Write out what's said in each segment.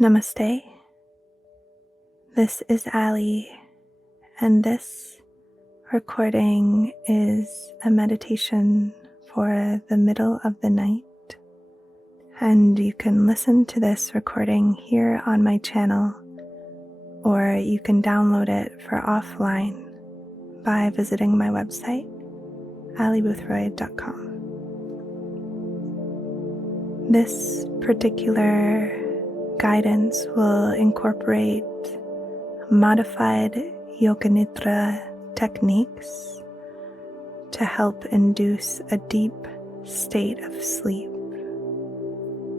Namaste. This is Ally, and this recording is a meditation for the middle of the night. And you can listen to this recording here on my channel, or you can download it for offline by visiting my website, allyboothroyd.com. This particular guidance will incorporate modified yoga-nidra techniques to help induce a deep state of sleep.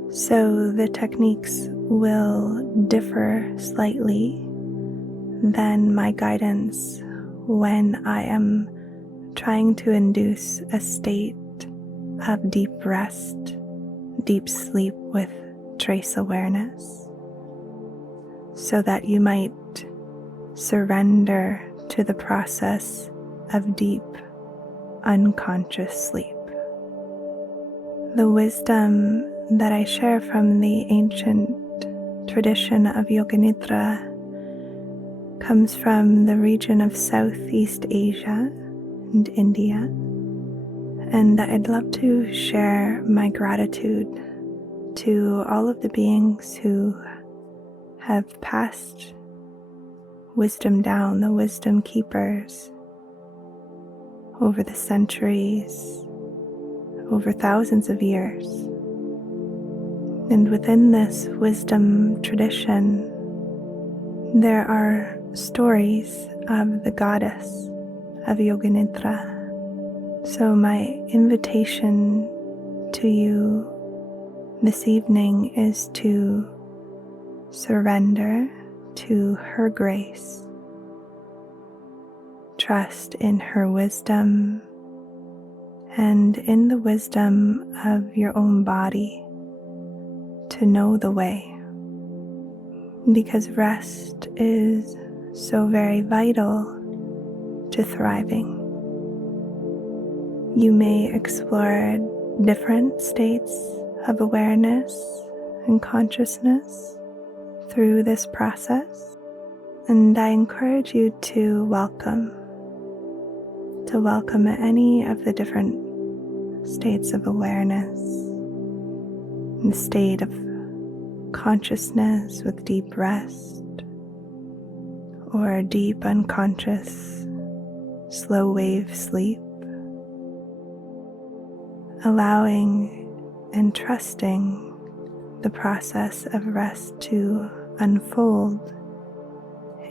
So the techniques will differ slightly than my guidance when I am trying to induce a state of deep rest, deep sleep with trace awareness, so that you might surrender to the process of deep, unconscious sleep. The wisdom that I share from the ancient tradition of yoga-nidra comes from the region of Southeast Asia and India, and I'd love to share my gratitude to all of the beings who have passed wisdom down, the wisdom keepers, over the centuries, over thousands of years. And within this wisdom tradition, there are stories of the goddess of yoga-nidra. So my invitation to you this evening is to surrender to her grace, trust in her wisdom and in the wisdom of your own body to know the way, because rest is so very vital to thriving. You may explore different states of awareness and consciousness through this process, and I encourage you to welcome any of the different states of awareness, the state of consciousness with deep rest, or deep unconscious slow wave sleep, allowing and trusting the process of rest to unfold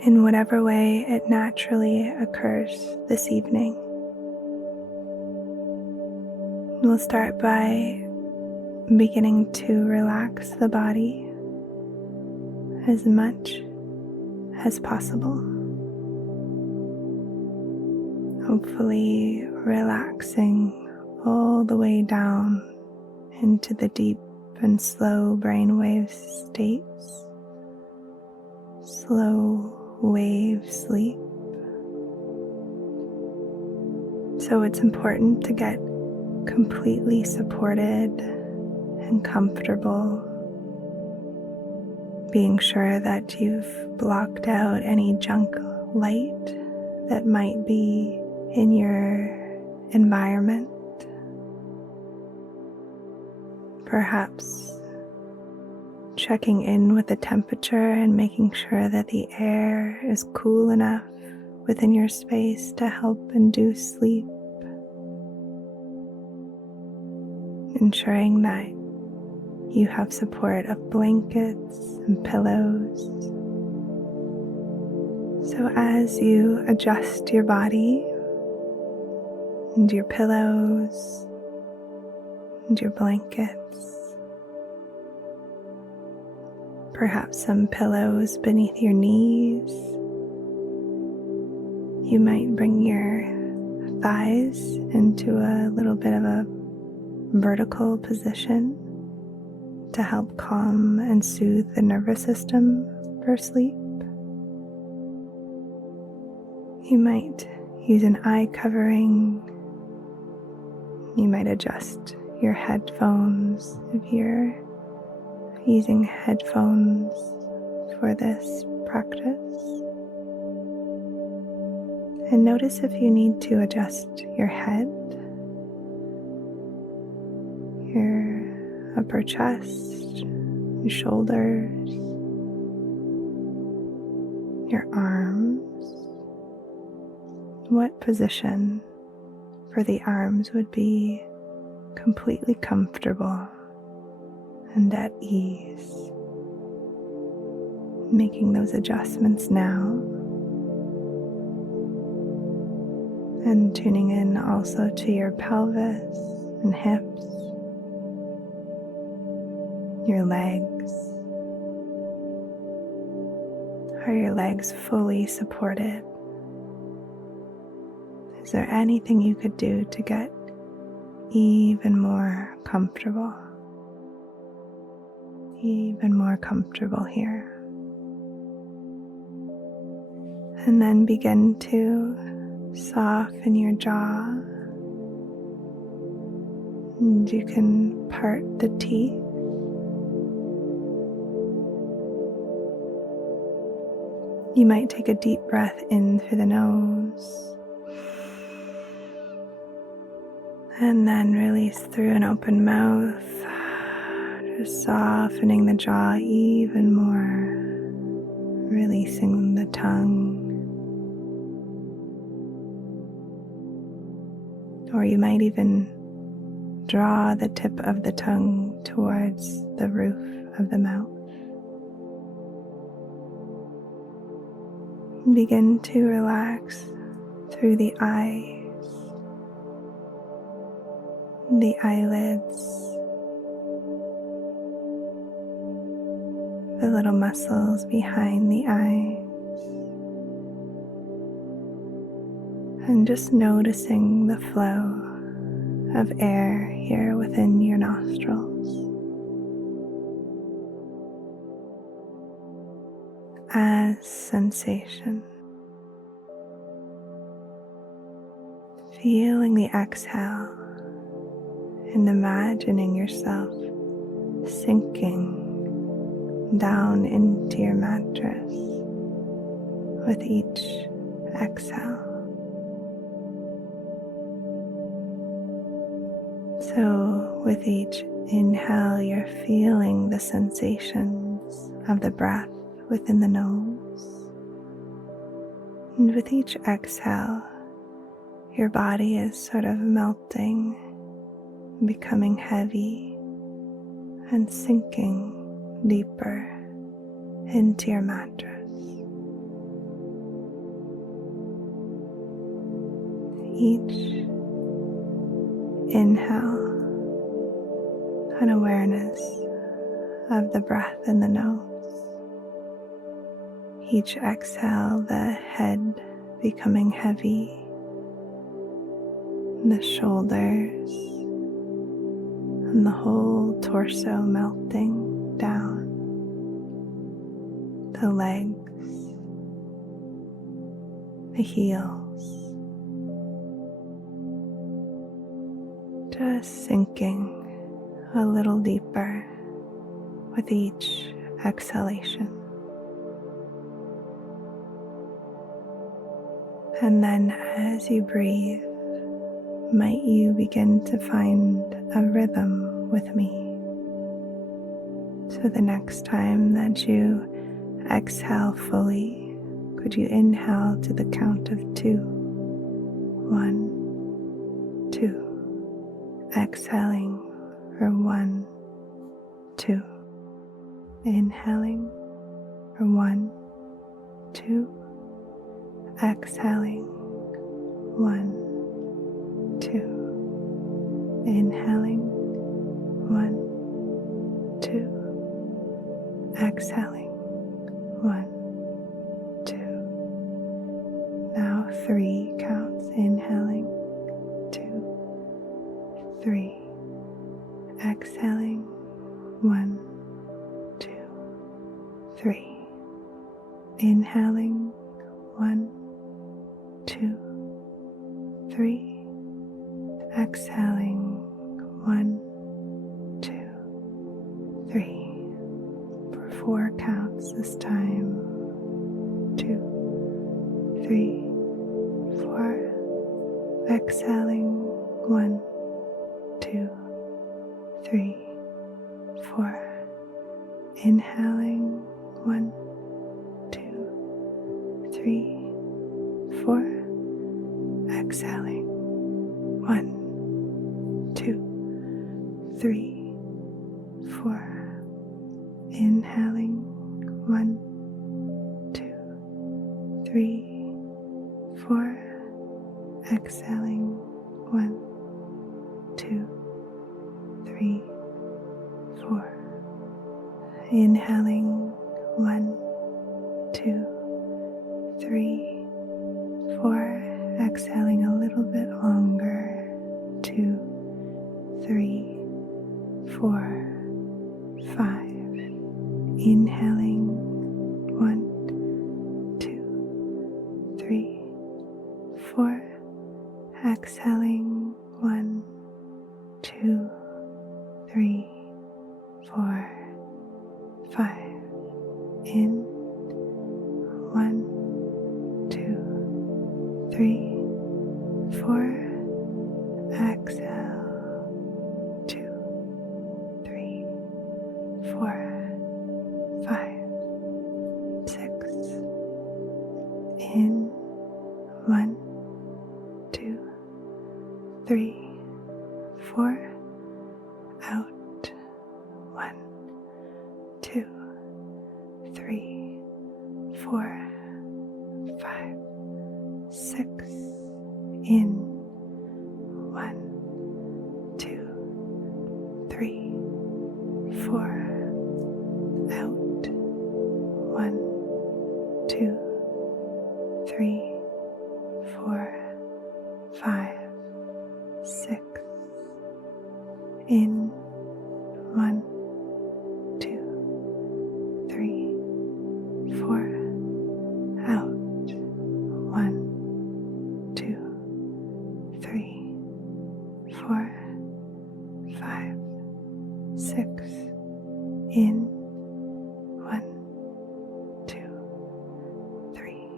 in whatever way it naturally occurs this evening. We'll start by beginning to relax the body as much as possible. Hopefully relaxing all the way down into the deep and slow brainwave states, slow wave sleep. So it's important to get completely supported and comfortable, being sure that you've blocked out any junk light that might be in your environment. Perhaps checking in with the temperature and making sure that the air is cool enough within your space to help induce sleep. Ensuring that you have support of blankets and pillows. So as you adjust your body and your pillows and your blankets, perhaps some pillows beneath your knees, you might bring your thighs into a little bit of a vertical position to help calm and soothe the nervous system for sleep. You might use an eye covering. You might adjust your headphones if you're using headphones for this practice. And notice if you need to adjust your head, your upper chest, your shoulders, your arms. What position for the arms would be completely comfortable and at ease? Making those adjustments now. And tuning in also to your pelvis and hips, your legs. Are your legs fully supported? Is there anything you could do to get even more comfortable? Even more comfortable here. And then begin to soften your jaw, and you can part the teeth. You might take a deep breath in through the nose and then release through an open mouth, just softening the jaw even more, releasing the tongue. Or you might even draw the tip of the tongue towards the roof of the mouth. Begin to relax through the eyes, the eyelids, the little muscles behind the eyes. And just noticing the flow of air here within your nostrils as sensation. Feeling the exhale and imagining yourself sinking down into your mattress with each exhale. So with each inhale, you're feeling the sensations of the breath within the nose. And with each exhale, your body is sort of melting, becoming heavy, and sinking deeper into your mattress. Each inhale, an awareness of the breath in the nose. Each exhale, the head becoming heavy, the shoulders and the whole torso melting down, the legs, the heels, just sinking a little deeper with each exhalation. And then as you breathe, might you begin to find a rhythm with me. So the next time that you exhale fully, could you inhale to the count of 2? 1, 2. Exhaling for 1, 2. Inhaling for 1, 2. Exhaling 1, 2. Inhaling 1, 2. Exhaling 1, 2. Now 3 counts. Inhaling 2, 3. Exhaling 1, 2, 3. Inhaling 1, 2, 3. Exhaling 1, 2, 3. For 4 counts this time. 2, 3, 4. Exhaling. 1, 2, 3, 4. Inhaling. 1, 2, 3, 4. Exhaling. 1, 2, 3, 4. Inhaling. 1, 2, 3, 4. Exhaling. 1, 2, 3, 4. Inhaling. 1, 2, 3, 4. Exhaling a little bit longer. 2, 3, 4, 5. Inhaling. 1, 2, 3, 4. Exhaling. 1, 2, 3, 4, 5. In. 1, 2, 3, 4. Exhale. 2, 3, 4, 5, 6. In. 1, 2, 3, 4. Out. 1, 2, 3, 4, 5, 6. In. 1, 2, 3, 4. Out. 1, 2, 3, 4, 5, 6. In. 1, 2, 3, 4. Out. 1, 2, 3, 4, 5, 6. In. 1, 2, 3,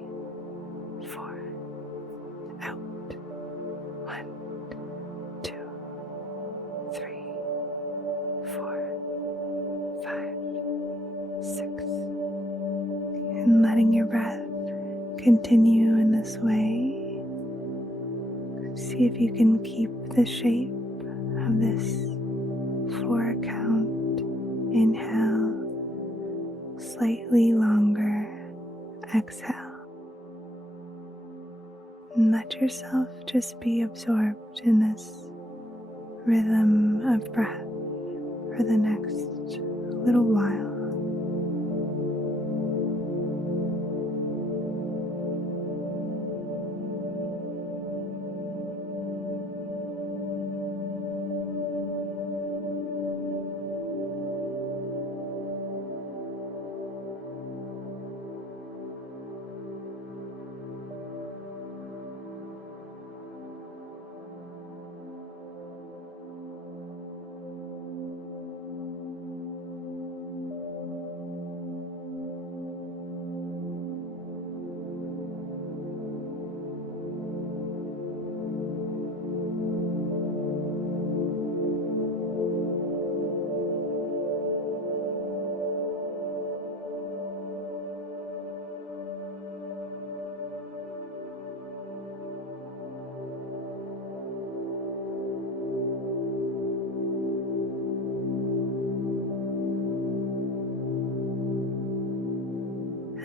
4. Out. 1, 2, 3, 4, 5, 6. And letting your breath continue in this way. See if you can keep the shape of this 4 count inhale, slightly longer exhale. And let yourself just be absorbed in this rhythm of breath for the next little while.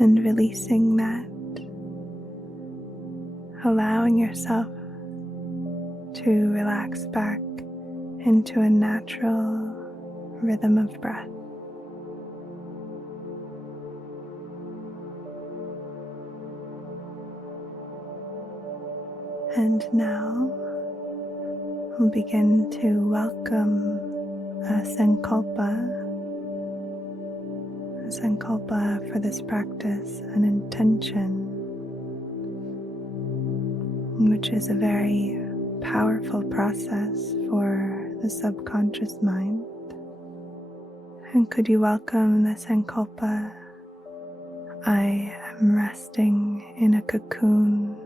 And releasing that, allowing yourself to relax back into a natural rhythm of breath. And now we'll begin to welcome a sankalpa for this practice, an intention, which is a very powerful process for the subconscious mind. And could you welcome the sankalpa? I am resting in a cocoon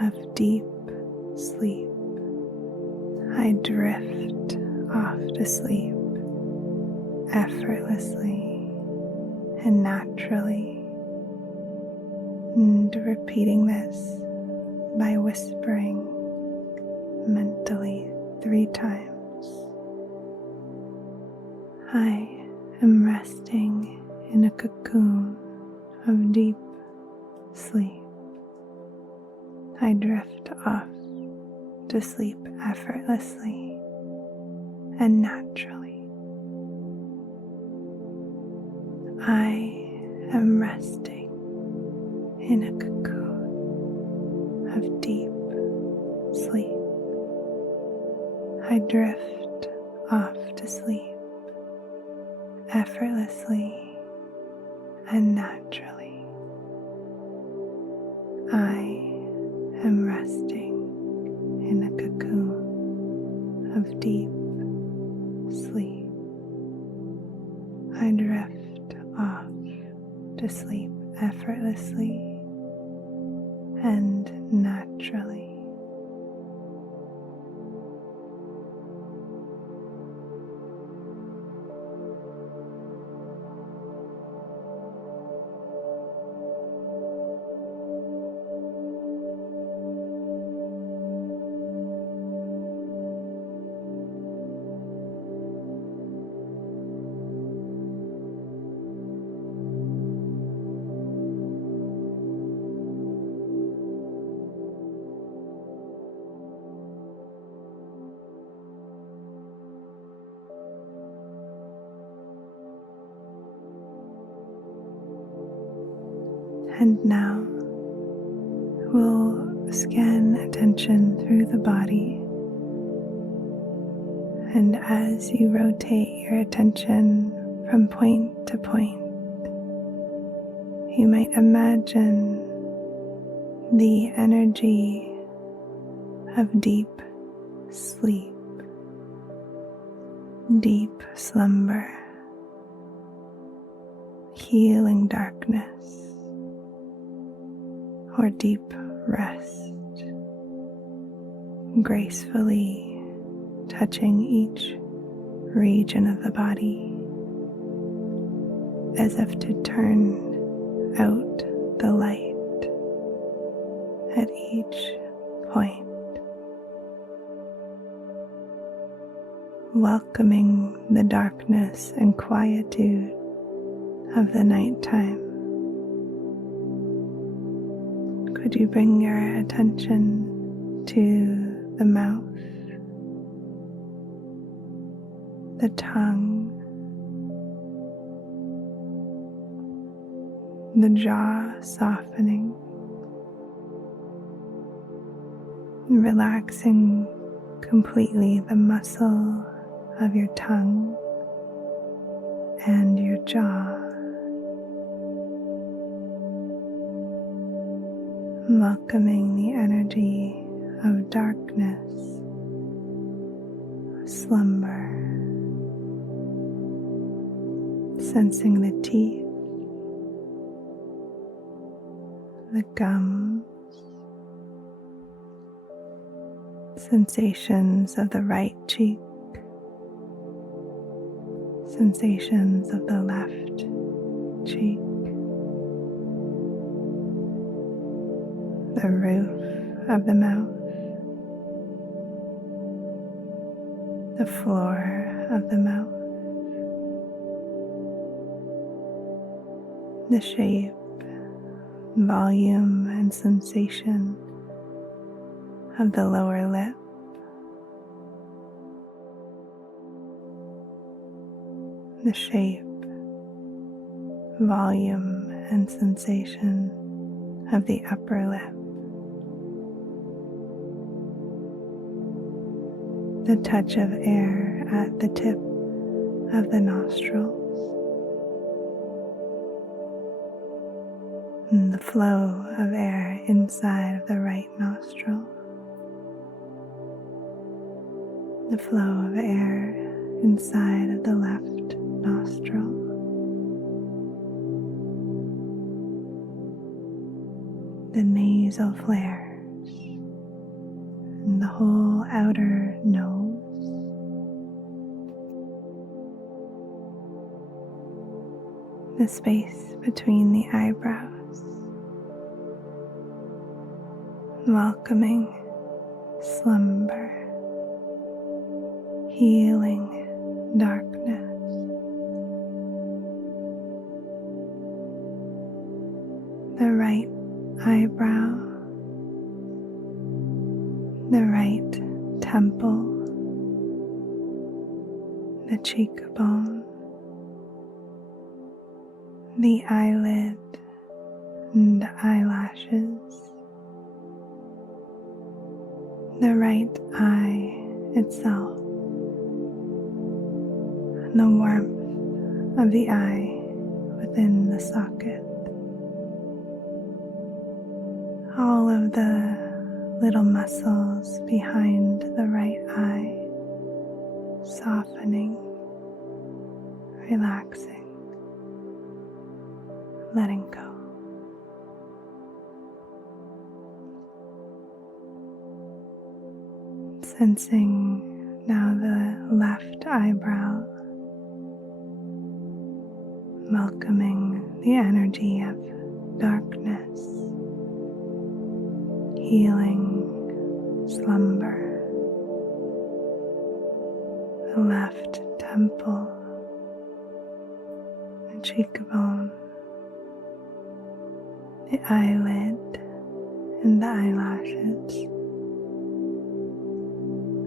of deep sleep. I drift off to sleep effortlessly and naturally, and repeating this by whispering mentally 3 times. I am resting in a cocoon of deep sleep. I drift off to sleep effortlessly and naturally. I am resting in a cocoon of deep sleep. I drift off to sleep effortlessly and naturally. I am resting in a cocoon of deep sleep. I drift off to sleep effortlessly and naturally. And now we'll scan attention through the body. And as you rotate your attention from point to point, you might imagine the energy of deep sleep, deep slumber, healing darkness, or deep rest, gracefully touching each region of the body as if to turn out the light at each point, welcoming the darkness and quietude of the nighttime. Could you bring your attention to the mouth, the tongue, the jaw softening, relaxing completely the muscle of your tongue and your jaw, welcoming the energy of darkness, slumber, sensing the teeth, the gums, sensations of the right cheek, sensations of the left cheek, the roof of the mouth, the floor of the mouth, the shape, volume, and sensation of the lower lip, the shape, volume, and sensation of the upper lip, the touch of air at the tip of the nostrils, and the flow of air inside of the right nostril, the flow of air inside of the left nostril, the nasal flares, and the whole outer nose, the space between the eyebrows, welcoming slumber, healing darkness. The right eyebrow, the right temple, the cheekbone, the eyelid and eyelashes, the right eye itself, and the warmth of the eye within the socket. All of the little muscles behind the right eye softening, relaxing, letting go. Sensing now the left eyebrow, welcoming the energy of darkness, healing slumber, the left temple, the cheekbone, the eyelid and the eyelashes,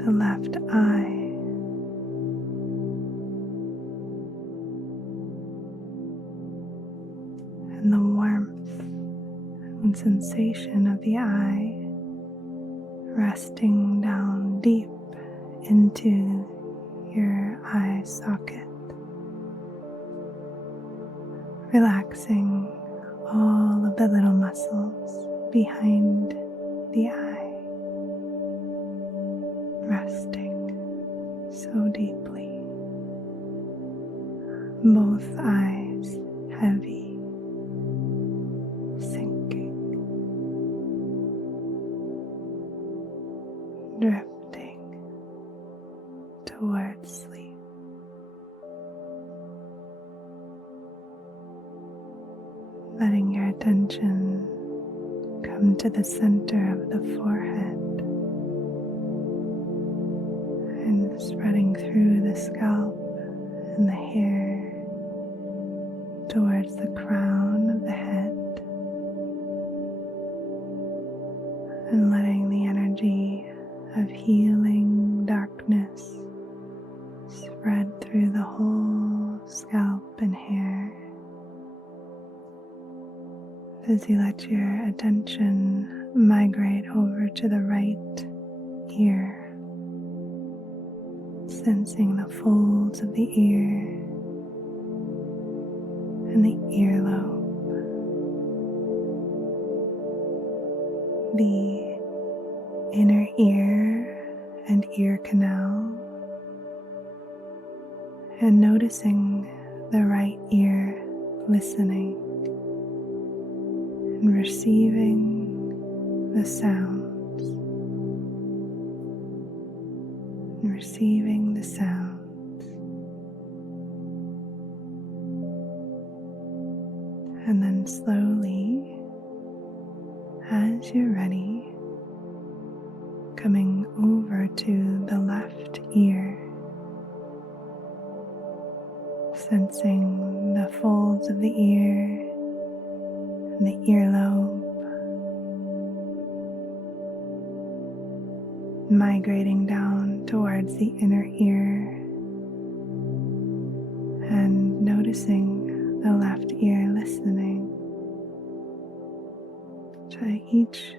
the left eye, and the warmth and sensation of the eye resting down deep into your eye socket, relaxing all of the little muscles behind the eye, resting so deeply, both eyes heavy, sinking, drifting towards sleep. Letting your attention come to the center of the forehead and spreading through the scalp and the hair towards the crown of the head, and letting the energy of healing darkness spread through the whole scalp and hair as you let your attention migrate over to the right ear, sensing the folds of the ear and the earlobe, the inner ear and ear canal, and noticing the right ear listening and receiving the sounds, and receiving the sounds, and then slowly, as you're ready, coming over to the left ear, sensing the folds of the ear and the earlobe, migrating down towards the inner ear, and noticing the left ear listening to each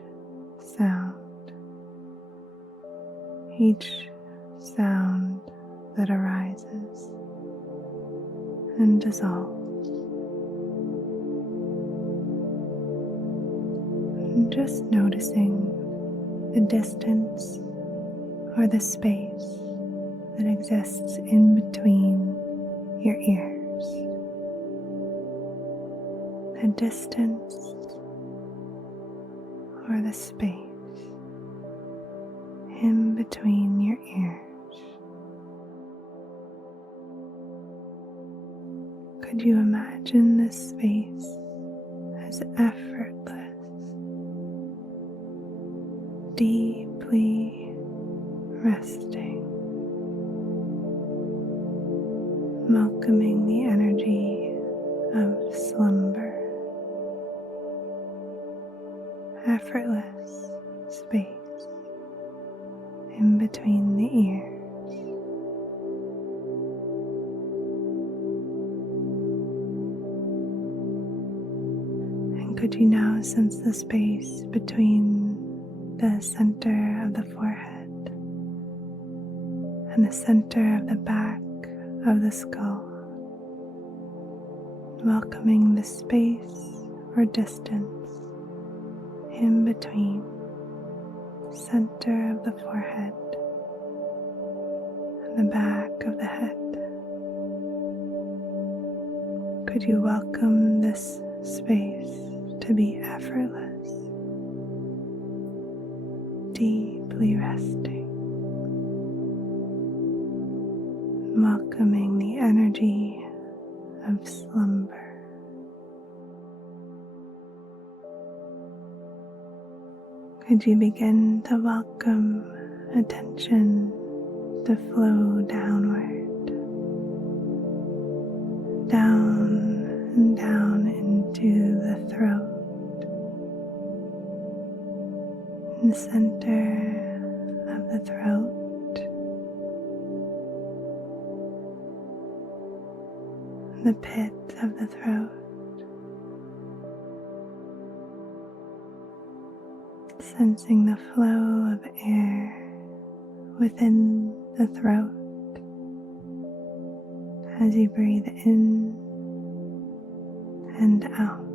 sound that arises and dissolves. And just noticing the distance or the space that exists in between your ears, the distance or the space in between your ears. Could you imagine this space as effortless, deeply resting, welcoming the energy of slumber, effortless space in between the ears. And could you now sense the space between the center of the forehead and the center of the back of the skull, welcoming the space or distance in between center of the forehead and the back of the head. Could you welcome this space to be effortless, deeply resting, welcoming the energy of slumber. Could you begin to welcome attention to flow downward, down and down into the throat, in the center of the throat, the pit of the throat, sensing the flow of air within the throat as you breathe in and out,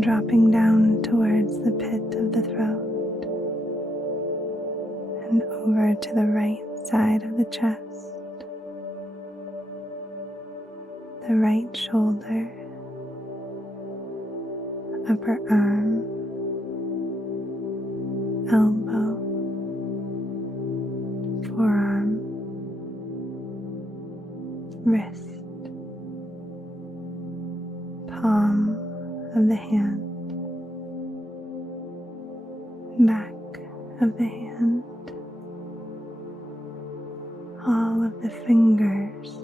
dropping down towards the pit of the throat and over to the right side of the chest, the right shoulder, upper arm, elbow, forearm, wrist, palm of the hand, back of the hand, all of the fingers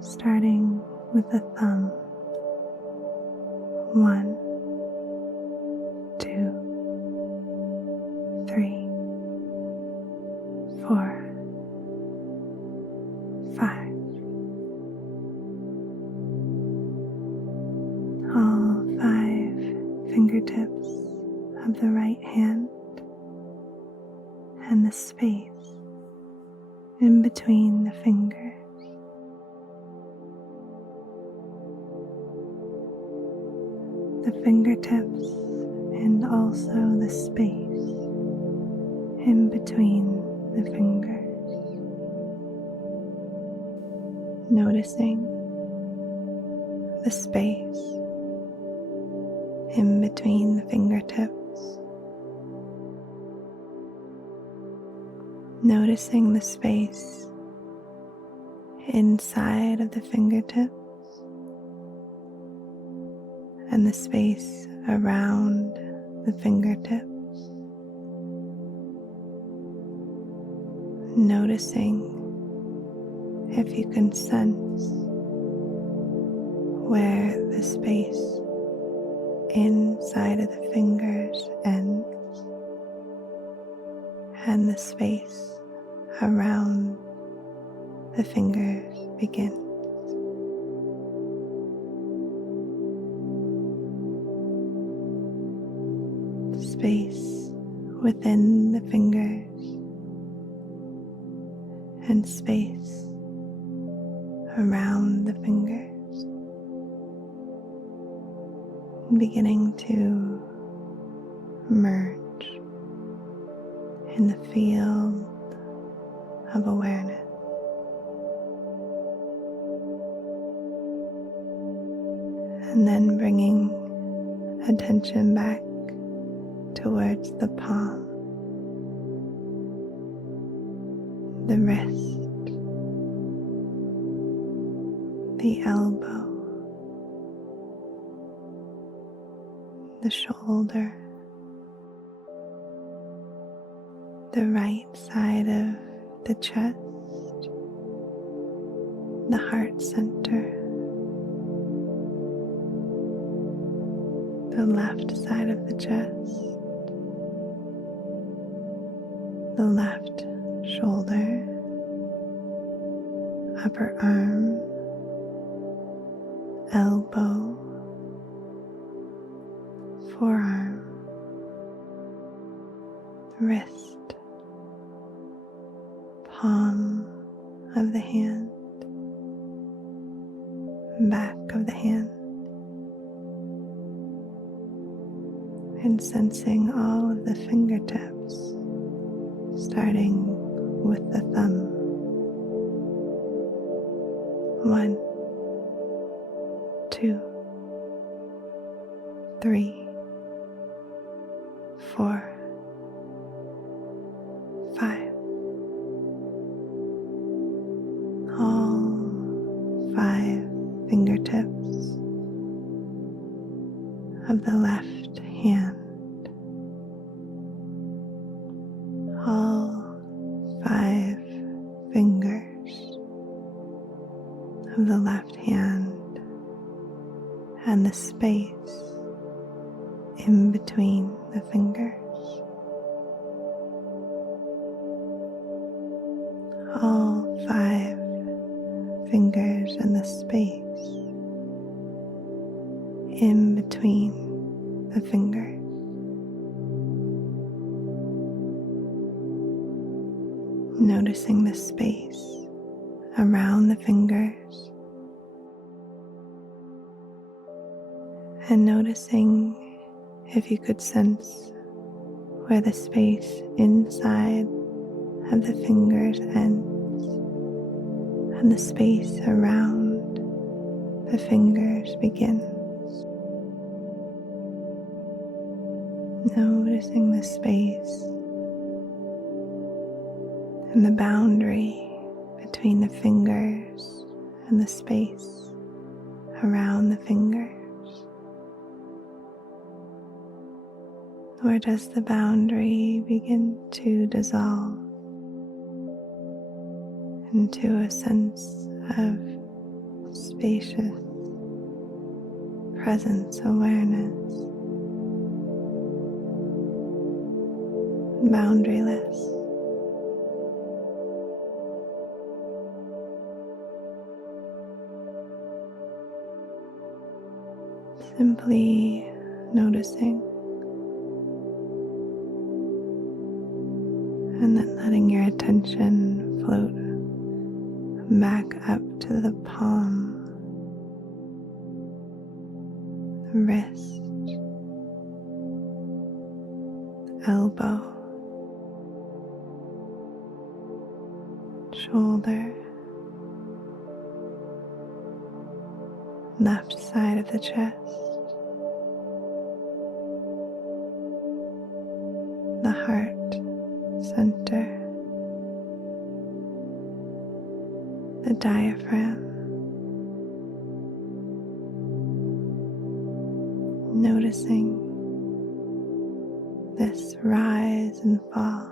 starting with the thumb. 1, 2, 3, 4, 5. All 5 fingertips of the right hand and the space in between the fingers. The fingertips and also the space in between the fingers. Noticing the space in between the fingertips. Noticing the space inside of the fingertips and the space around the fingertips. Noticing if you can sense where the space inside of the fingers ends and the space around the fingers begins. Space within the fingers and space around the fingers, beginning to merge in the field of awareness. And then bringing attention back towards the palm, the wrist, the elbow, the shoulder, the right side of the chest, the heart center, the left side of the chest, the left shoulder, upper arm, elbow, forearm, wrist, palm of the hand, back of the hand, and sensing all of the fingertips, starting with the thumb. 1, 2, 3, 4, 5. All 5 fingertips of the left hand. All 5 fingers of the left hand and the space in between the fingers. All 5 fingers and the space in between the fingers. Noticing the space around the fingers and noticing if you could sense where the space inside of the fingers ends and the space around the fingers begins. Noticing the space and the boundary between the fingers and the space around the fingers. Or does the boundary begin to dissolve into a sense of spacious presence awareness, boundaryless? Simply noticing and then letting your attention float back up to the palm, the wrist, elbow, shoulder, left side of the chest, the heart center, the diaphragm. Noticing this rise and fall,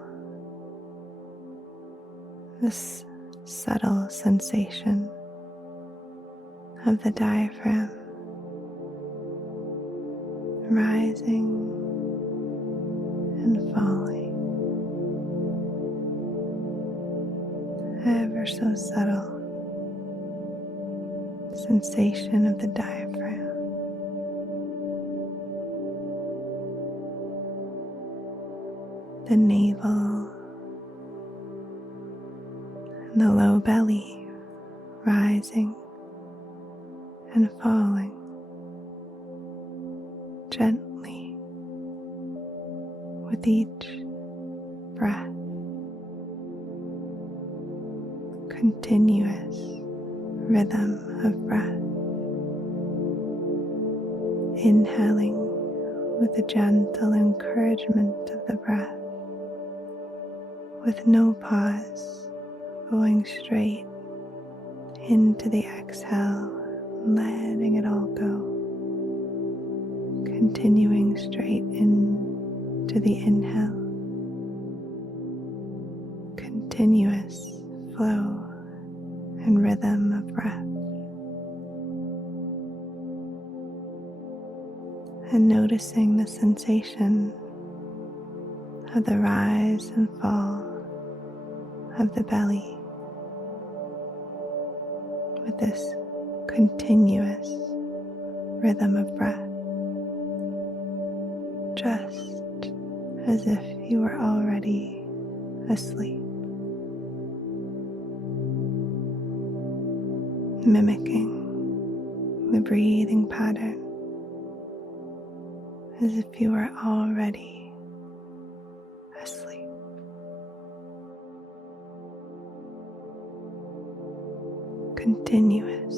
this subtle sensation of the diaphragm rising and falling, ever so subtle sensation of the diaphragm. The navel and the low belly rising and falling gently with each breath. Continuous rhythm of breath. inhaling with the gentle encouragement of the breath, with no pause, going straight into the exhale, letting it all go, continuing straight into the inhale, continuous flow and rhythm of breath, and noticing the sensation of the rise and fall of the belly with this continuous rhythm of breath, just as if you were already asleep, mimicking the breathing pattern as if you were already asleep. Continuous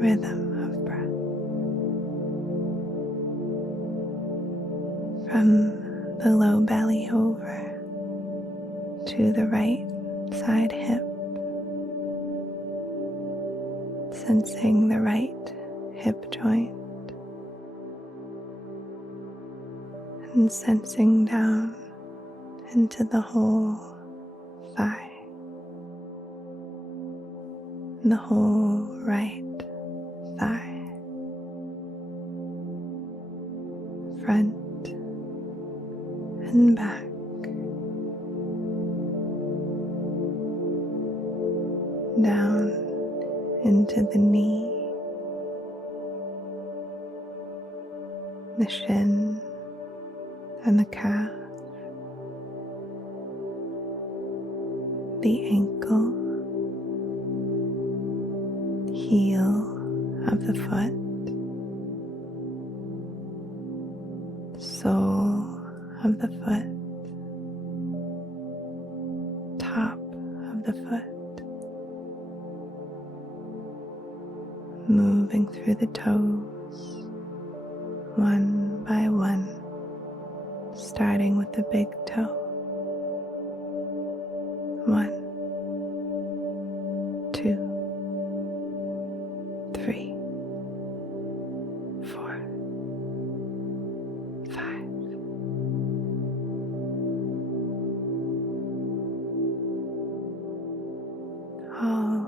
rhythm of breath from the low belly over to the right side hip, sensing the right hip joint and sensing down into the whole thigh, the whole right thigh, front and back, down into the knee, the shin and the calf, the ankle, heel of the foot, sole of the foot, top of the foot, moving through the toes one by one, starting with the big toe. 1, 2, 3, 4, 5. All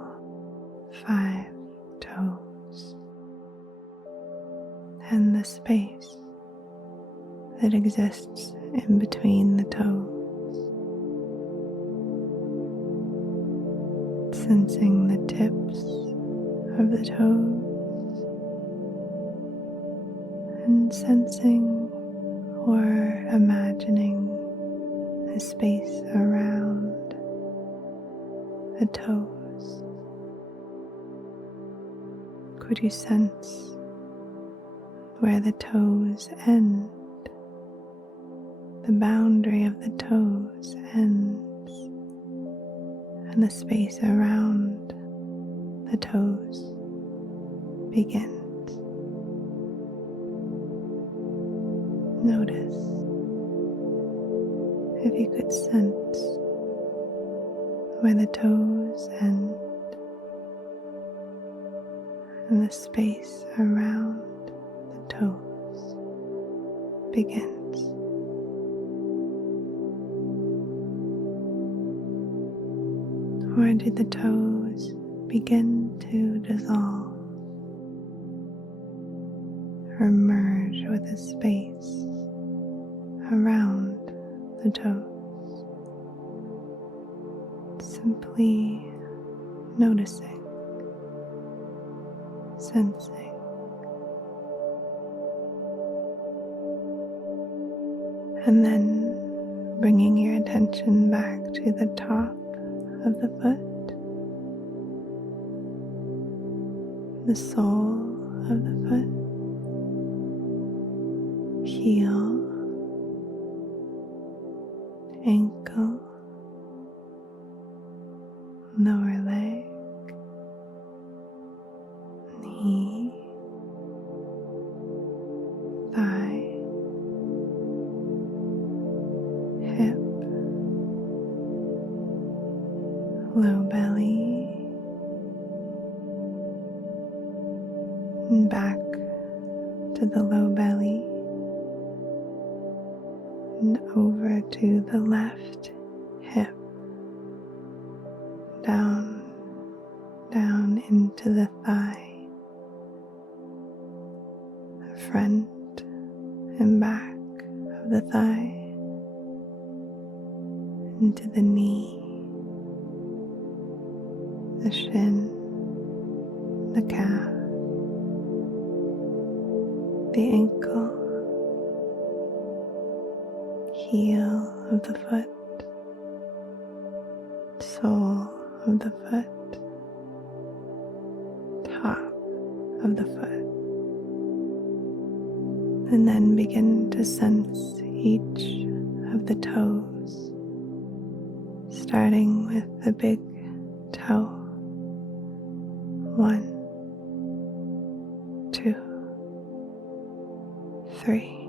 5 toes and the space that exists in between the toes. Sensing the tips of the toes and sensing or imagining a space around the toes. Could you sense where the toes end? The boundary of the toes ends, and the space around the toes begins. Notice if you could sense where the toes end and the space around the toes begins. Or do the toes begin to dissolve or merge with a space around the toes? Simply noticing, sensing, and then bringing your attention back to the top of the foot, the sole of the foot, heel, ankle, lower leg, knee, low belly, and back to the low belly, and over to the left hip, down into the thigh, the front and back of the thigh, into the knee, the shin, the calf, the ankle, heel of the foot, sole of the foot, top of the foot, and then begin to sense each of the toes, starting with the big toe. 1, 2, 3,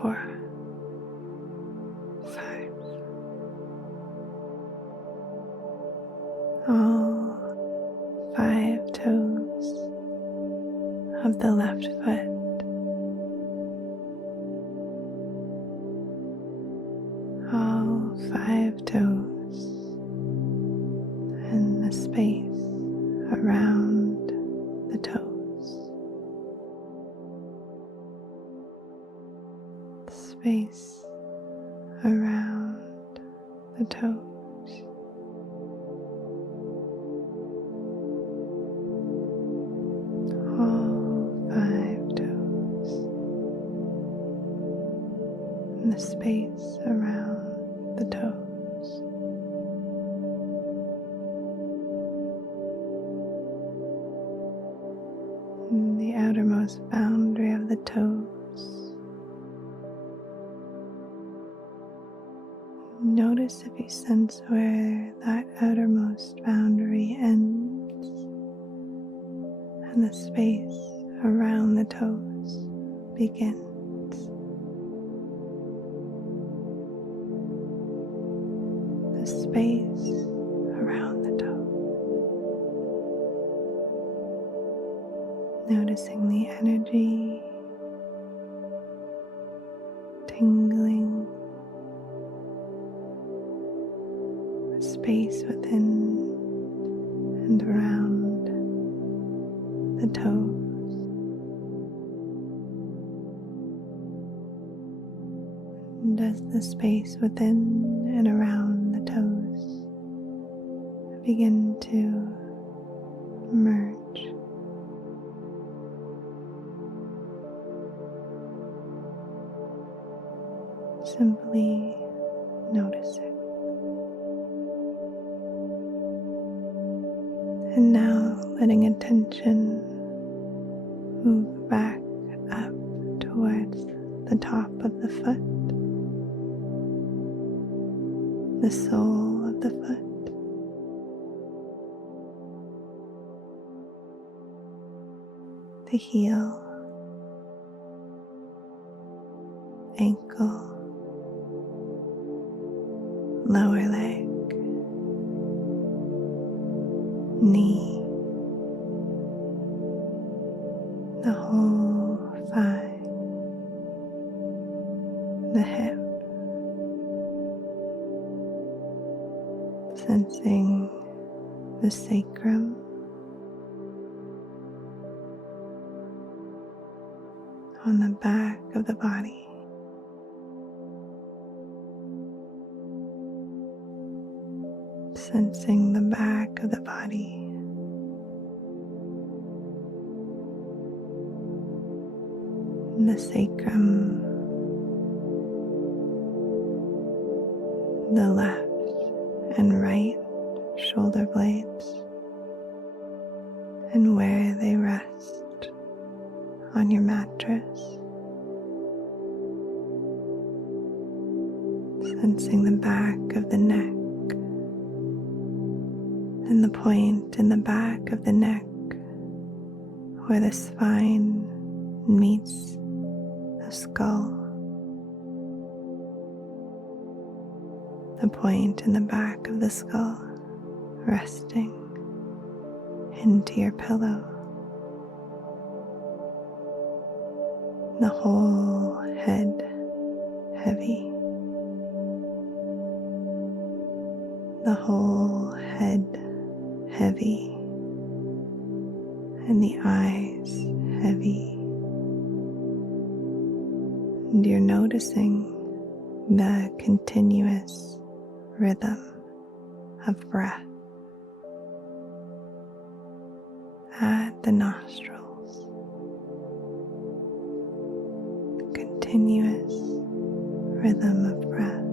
4, 5. All 5 toes of the left foot. All 5 toes and the space around the toes. Space around the toes. All 5 toes and the space around the toes. And the outermost boundary of the toes. Notice if you sense where that outermost boundary ends and the space around the toes begins. The space around the toe. Noticing the energy, tingling, the space within and around the toes. And as the space within and around the toes begin to merge, simply notice it. And now letting attention move back up towards the top of the foot, the sole of the foot, the heel, ankle, lower leg, knee, the whole thigh, the hip, sensing the sacrum, on the back of the body. Sensing the back of the body. The sacrum, the left and right shoulder blades, and where they rest on your mattress. Sensing the back of the neck and the point in the back of the neck where the spine meets the skull. the point in the back of the skull resting into your pillow. The whole head heavy. The whole head heavy. And the eyes heavy. And you're noticing the continuous rhythm of breath at the nostrils. Continuous rhythm of breath.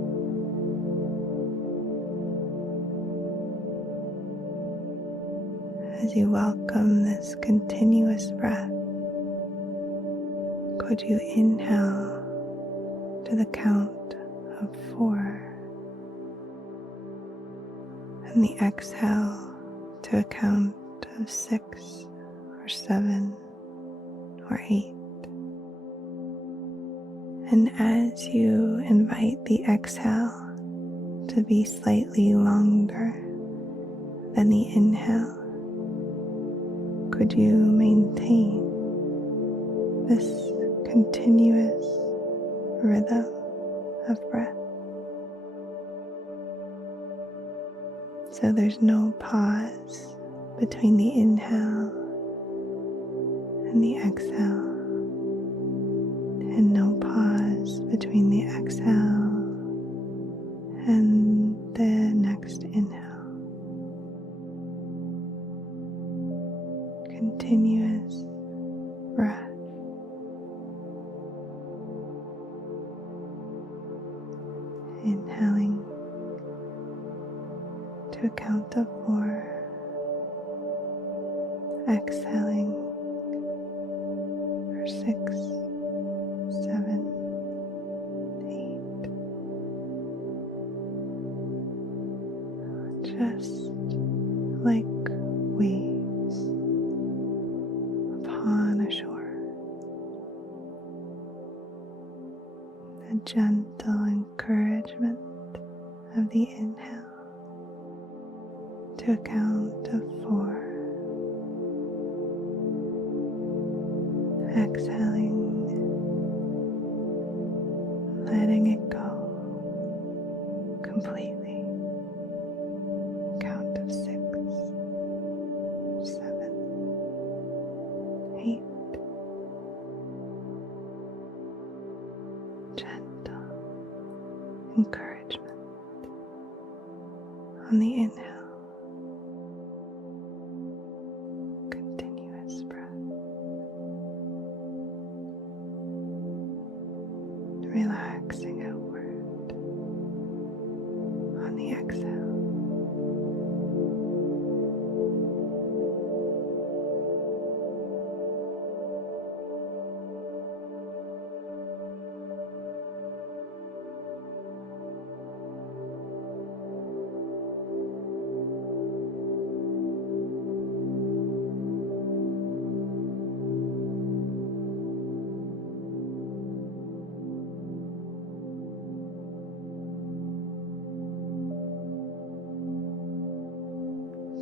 As you welcome this continuous breath, could you inhale to the count of 4 and the exhale to a count of 6 or 7 or 8. And as you invite the exhale to be slightly longer than the inhale, could you maintain this continuous rhythm of breath? So there's no pause between the inhale and the exhale, and no pause between the exhale and the next inhale. Continuous breath. Inhaling to a count of 4, exhaling for 6, 7, 8. Just like waves upon a shore. The gentle encouragement of the inhale to a count of 4. Exhaling, letting it go completely. Count of 6, 7, 8. Gentle encouragement on the inhale. Continuous breath. Relaxing outward on the exhale.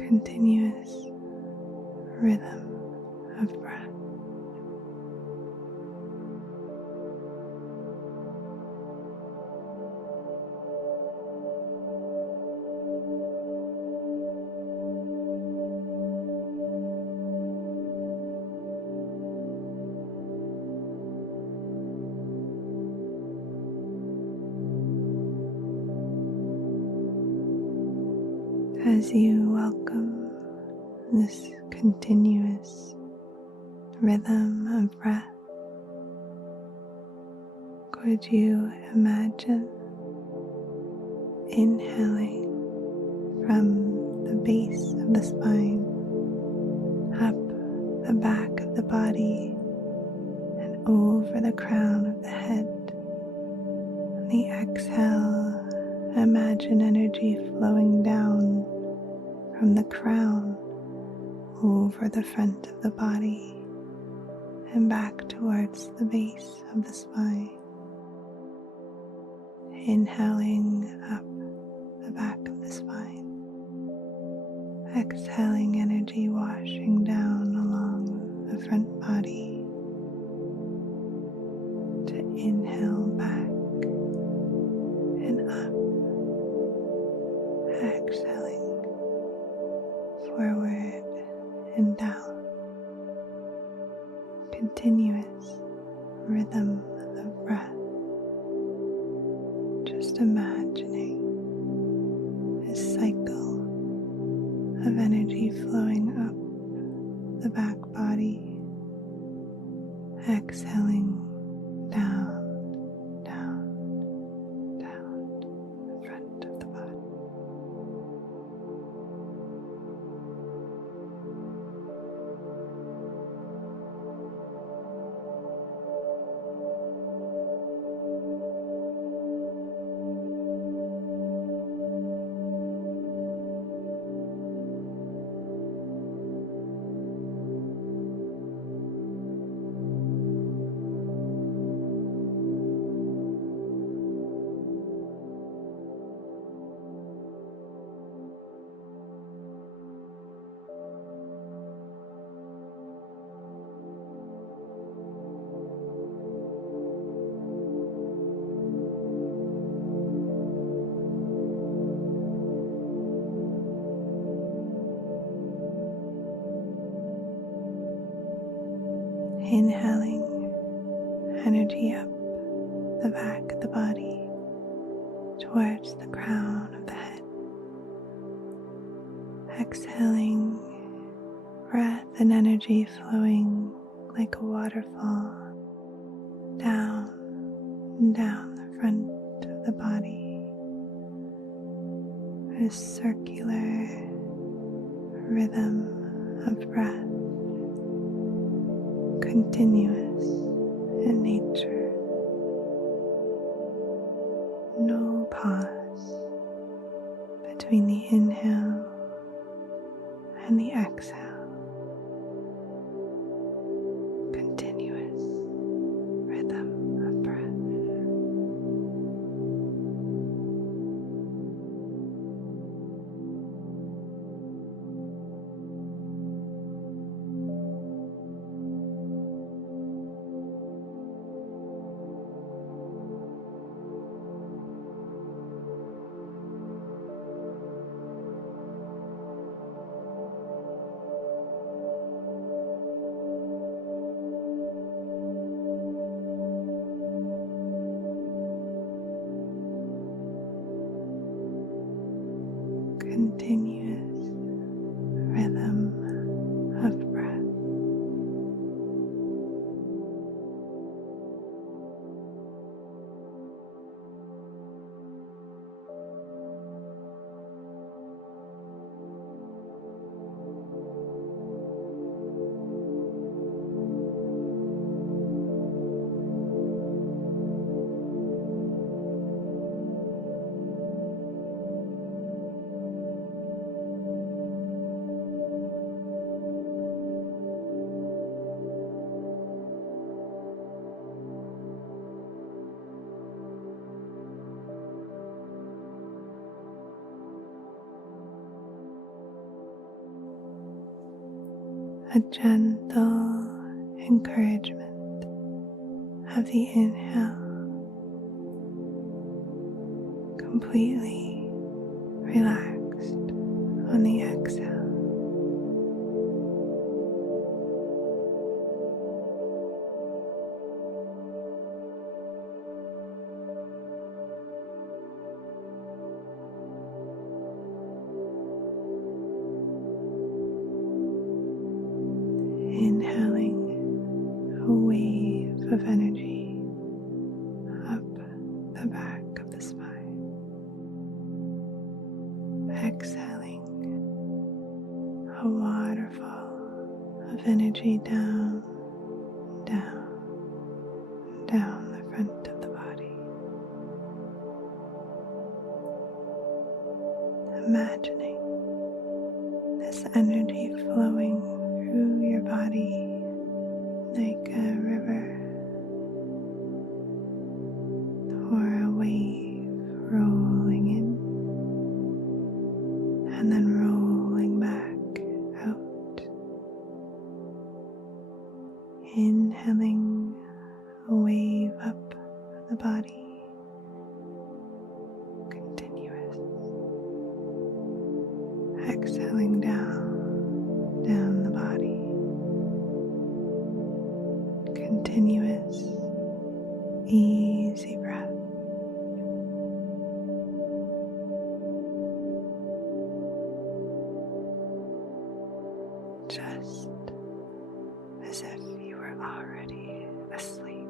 Continuous rhythm of breath. As you welcome this continuous rhythm of breath, could you imagine inhaling from the base of the spine, up the back of the body, and over the crown of the head? On the exhale, imagine energy flowing down from the crown over the front of the body and back towards the base of the spine. Inhaling up the back of the spine. Exhaling energy washing down along the front body to inhale back and up. Exhaling forward and down. Continuous rhythm of breath. Just imagining this cycle of energy flowing up the back body, exhaling down, down, down the front of the body. Inhaling energy up the back of the body towards the crown of the head. Exhaling breath and energy flowing like a waterfall down and down the front of the body. A circular rhythm of breath. Continuous in nature, no pause between the inhale and the exhale. Continuous rhythm of breath. Continuous rhythm of breath. A gentle encouragement of the inhale, completely relaxed on the exhale. Inhaling a wave of energy up the back of the spine. Exhaling a waterfall of energy down, down, down the front of the body. Imagining this energy flowing through your body like a river or a wave rolling in exhaling down the body. Continuous, easy breath. Just as if you were already asleep.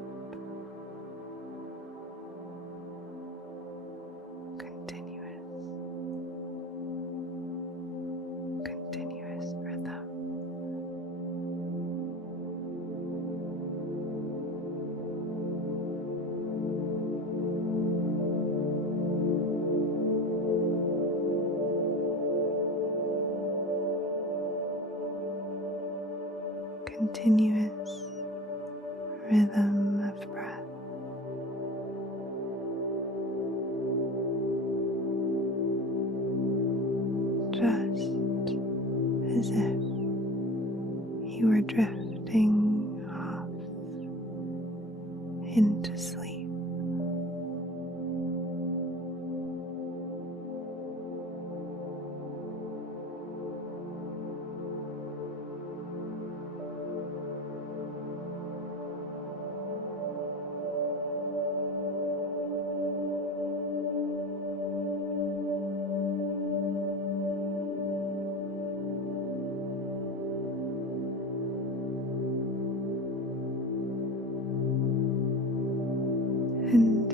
Continuous rhythm. Continuous rhythm of breath. Just as if you were drifting off into sleep. And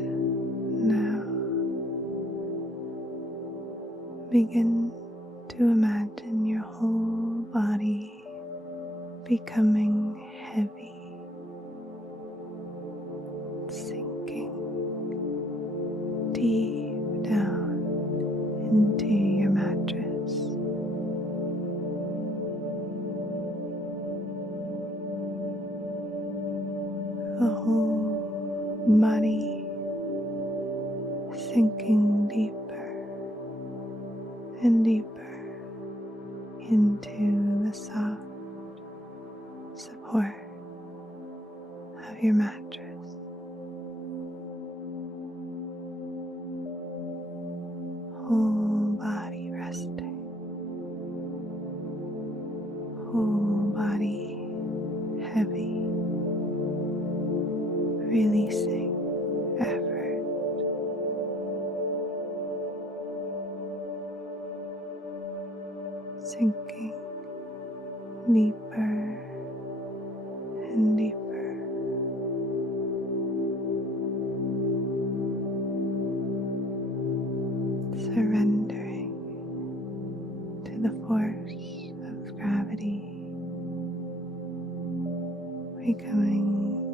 now begin to imagine your whole body becoming heavy, sinking deep down into your mattress. The whole body sinking deeper and deeper into the soft support of your mattress. Whole body resting, whole body heavy, releasing effort. Sinking deeper and deeper. Surrendering to the force of gravity, becoming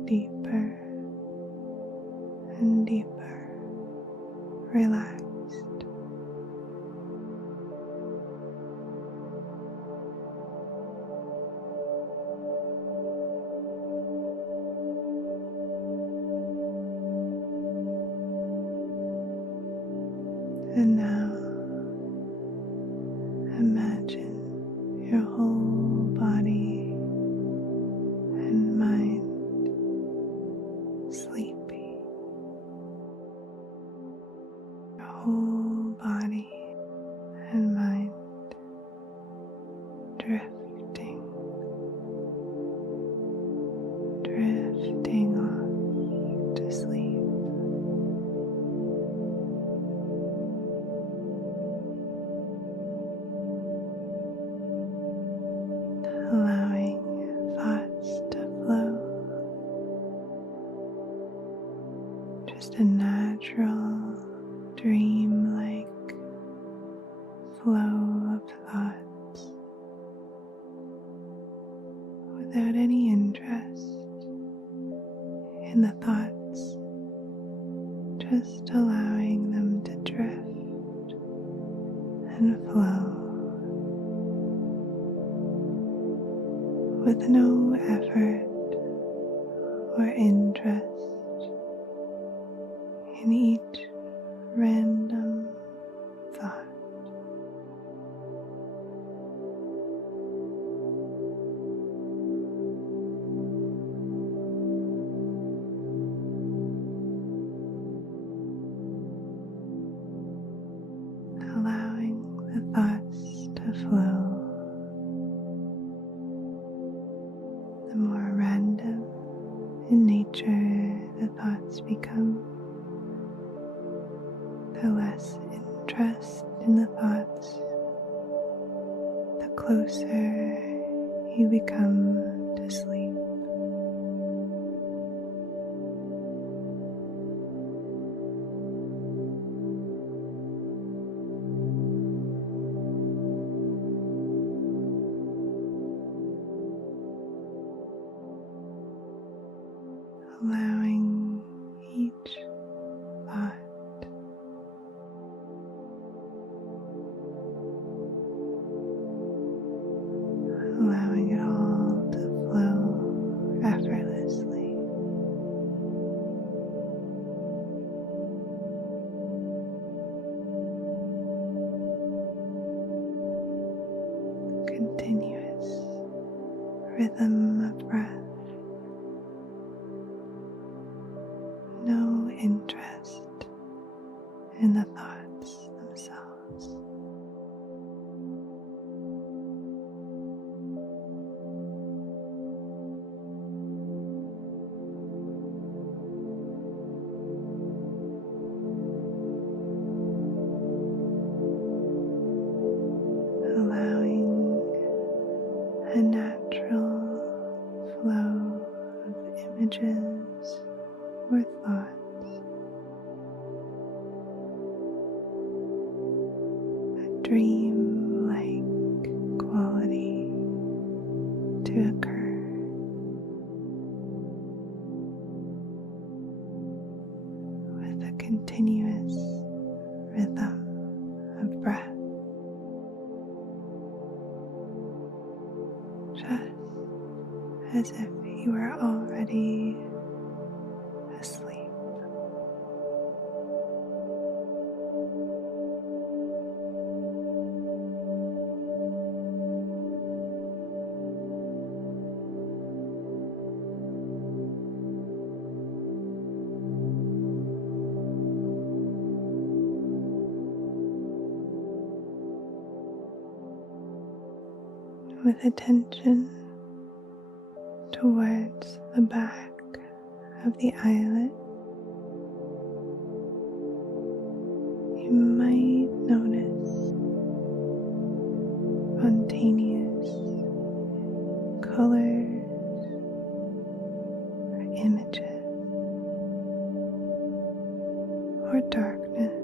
deeper and deeper, relaxed. And now imagine your whole body and mind sleepy. Your whole body and mind drifting off to sleep. Allowing thoughts to flow, just a natural, dream-like flow of thoughts, without any interest in the thoughts, just allowing them to drift and flow. With no effort or interest in each random thought. Allowing the thoughts to flow, the more random in nature the thoughts become, the less interest in the thoughts, the closer you become to sleep. Allowing each thought allowing it all to flow effortlessly. Continuous rhythm of breath. No interest in the thoughts themselves. Allowing a natural flow of images or thoughts, a dream-like quality to occur with a continuous rhythm of breath, just as if you were already asleep. With attention towards the back of the eyelid, you might notice spontaneous colors or images or darkness.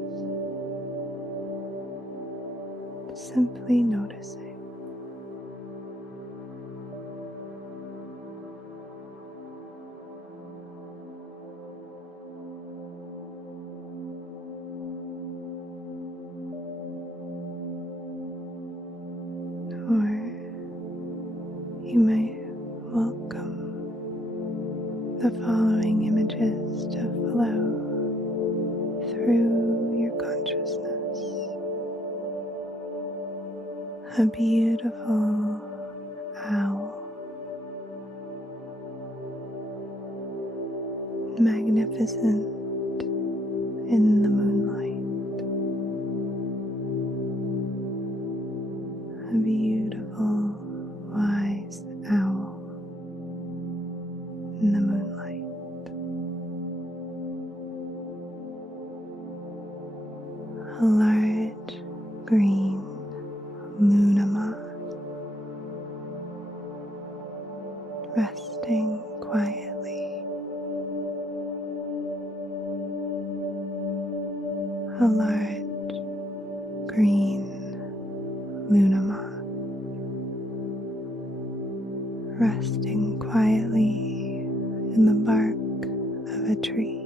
Simply noticing. Or you might welcome the following images to flow through your consciousness. A beautiful owl, magnificent in the moonlight. A beautiful, wise owl in the moonlight. A large green Luna moth resting quietly. A large green Luna moth resting quietly in the bark of a tree.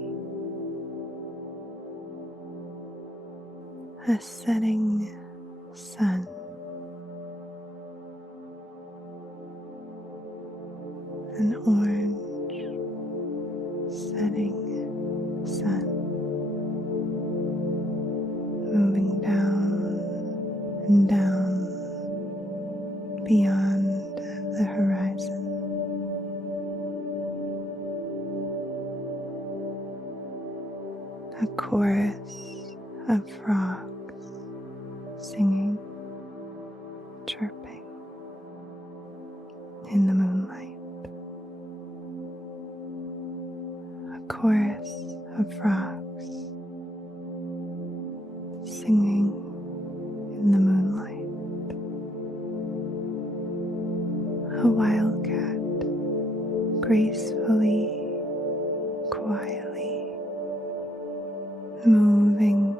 A setting sun. An orange setting sun moving down and down beyond the horizon. A chorus of frogs singing, chirping in the moonlight. A chorus of frogs singing in the moonlight. A wildcat gracefully, quietly moving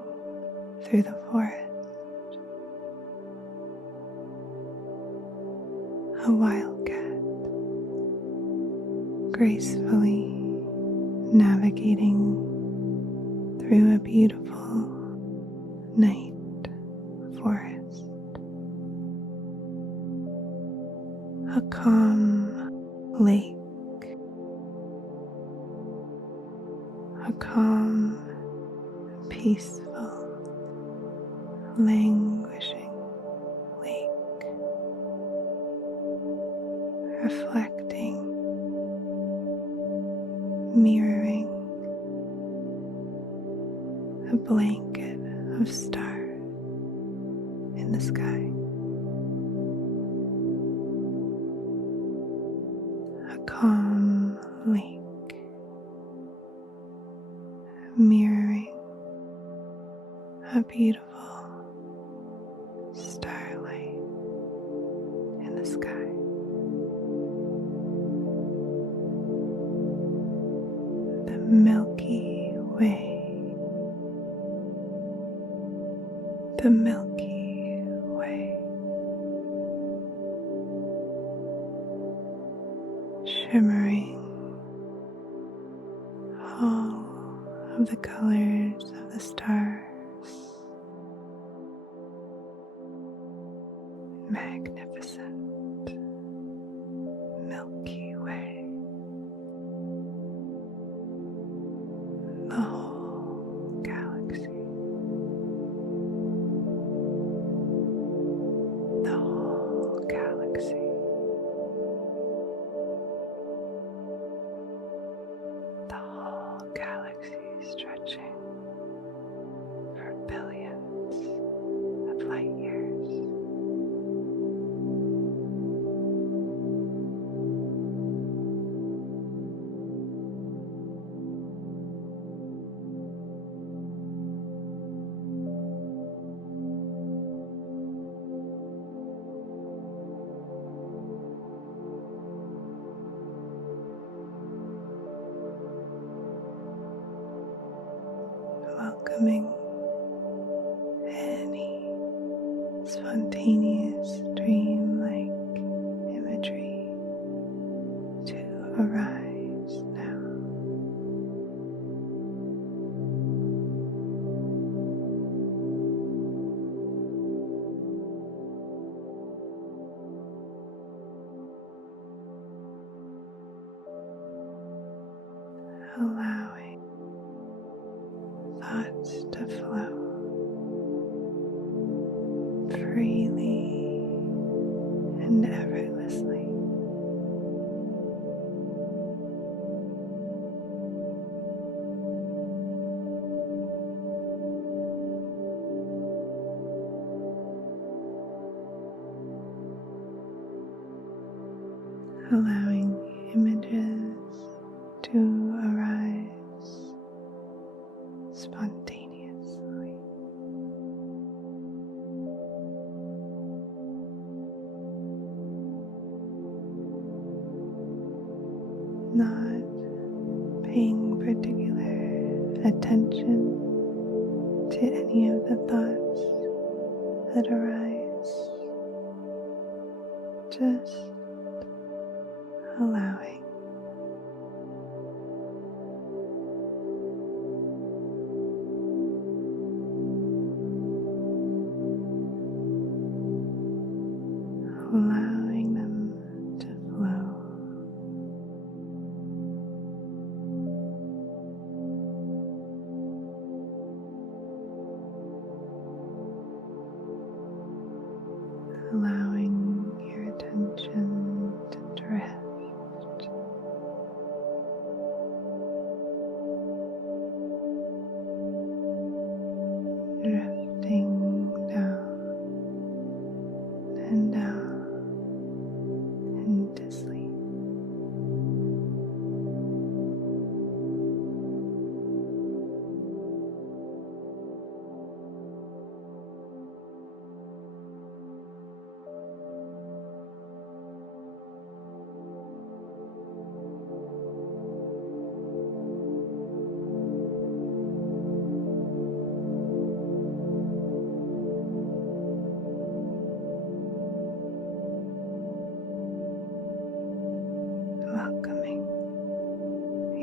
through the forest. A wildcat gracefully navigating through a beautiful night forest. A calm lake. A calm, peaceful, languishing lake, reflecting, mirroring a blanket of stars in the sky. A calm lake, mirroring a beautiful starlight in the sky. The Milky Way. The Milky Way. Shimmering all of the colors of the stars. Magnificent Milky Way. The whole galaxy. The whole galaxy. The whole galaxy stretching for billions of light years. Welcoming any spontaneous dream-like imagery to arise now. Allowing thoughts to flow freely and effortlessly. Allowing images to arise spontaneously. Not paying particular attention to any of the thoughts that arise, just allowing. Allowing them to flow. Allowing your attention to drift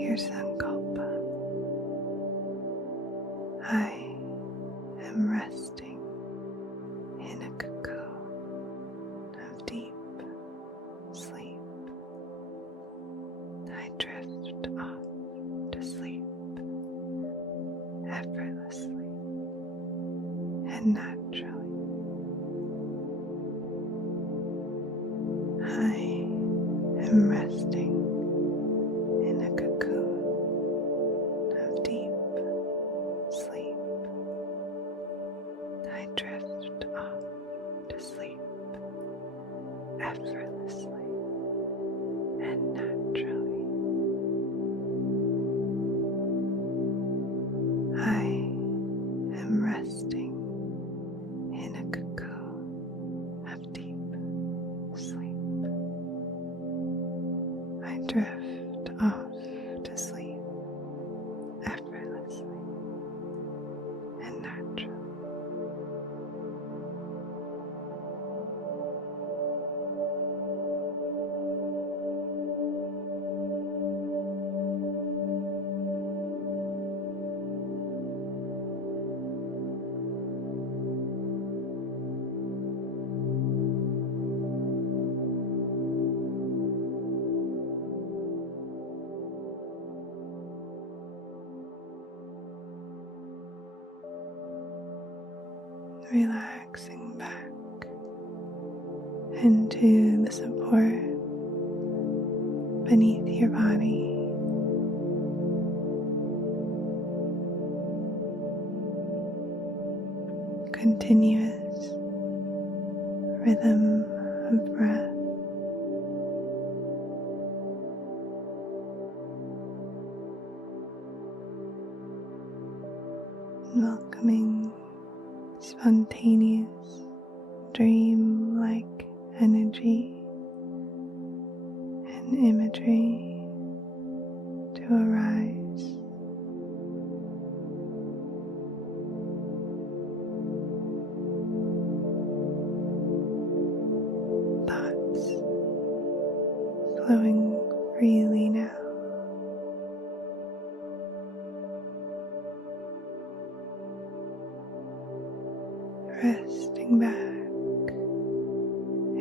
your sankalpa. I am resting in a cocoon of deep sleep. I drift off to sleep effortlessly and naturally. I am resting in a cocoon of deep sleep. I drift off to sleep effortlessly and naturally. I am resting in a cocoon of deep sleep. I drift off to sleep effortlessly and naturally. Relaxing back into the support beneath your body. Continuous rhythm of breath. Welcoming spontaneous, dream-like energy and imagery to arise. Thoughts flowing freely now. Resting back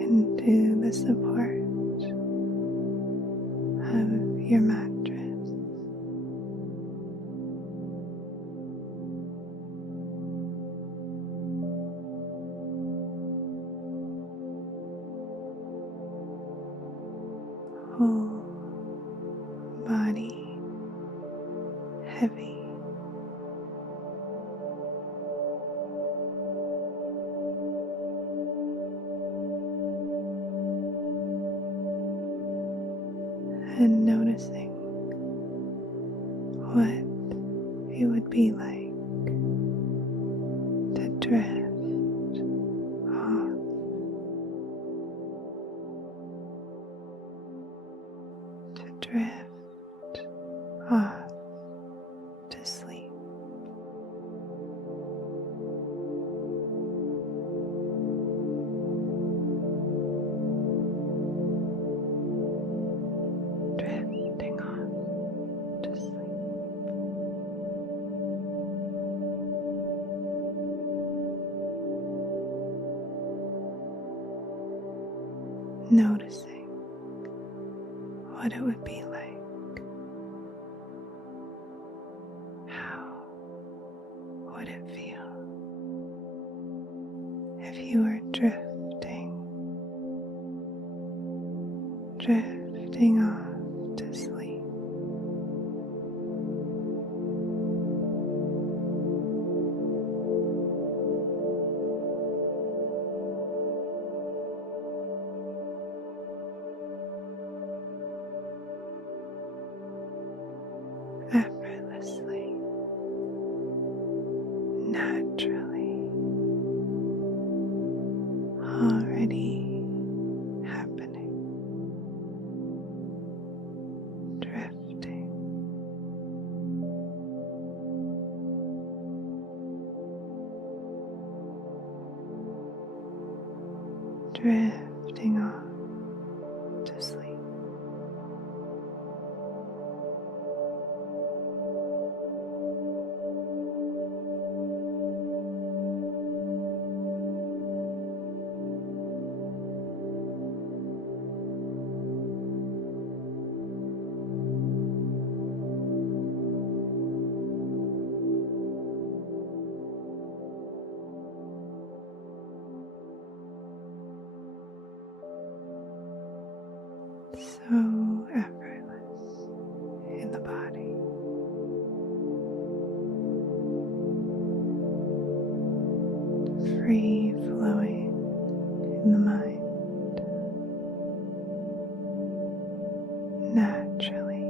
into the support of your mattress. Whole body heavy. And noticing what it would be like to drift off, to drift off to sleep. Drifting off to sleep. Noticing what it would be like. How would it feel if you were drifting off to sleep? Effortlessly, naturally, already happening, drifting, drifting off to sleep. so effortless in the body. Free flowing in the mind, naturally,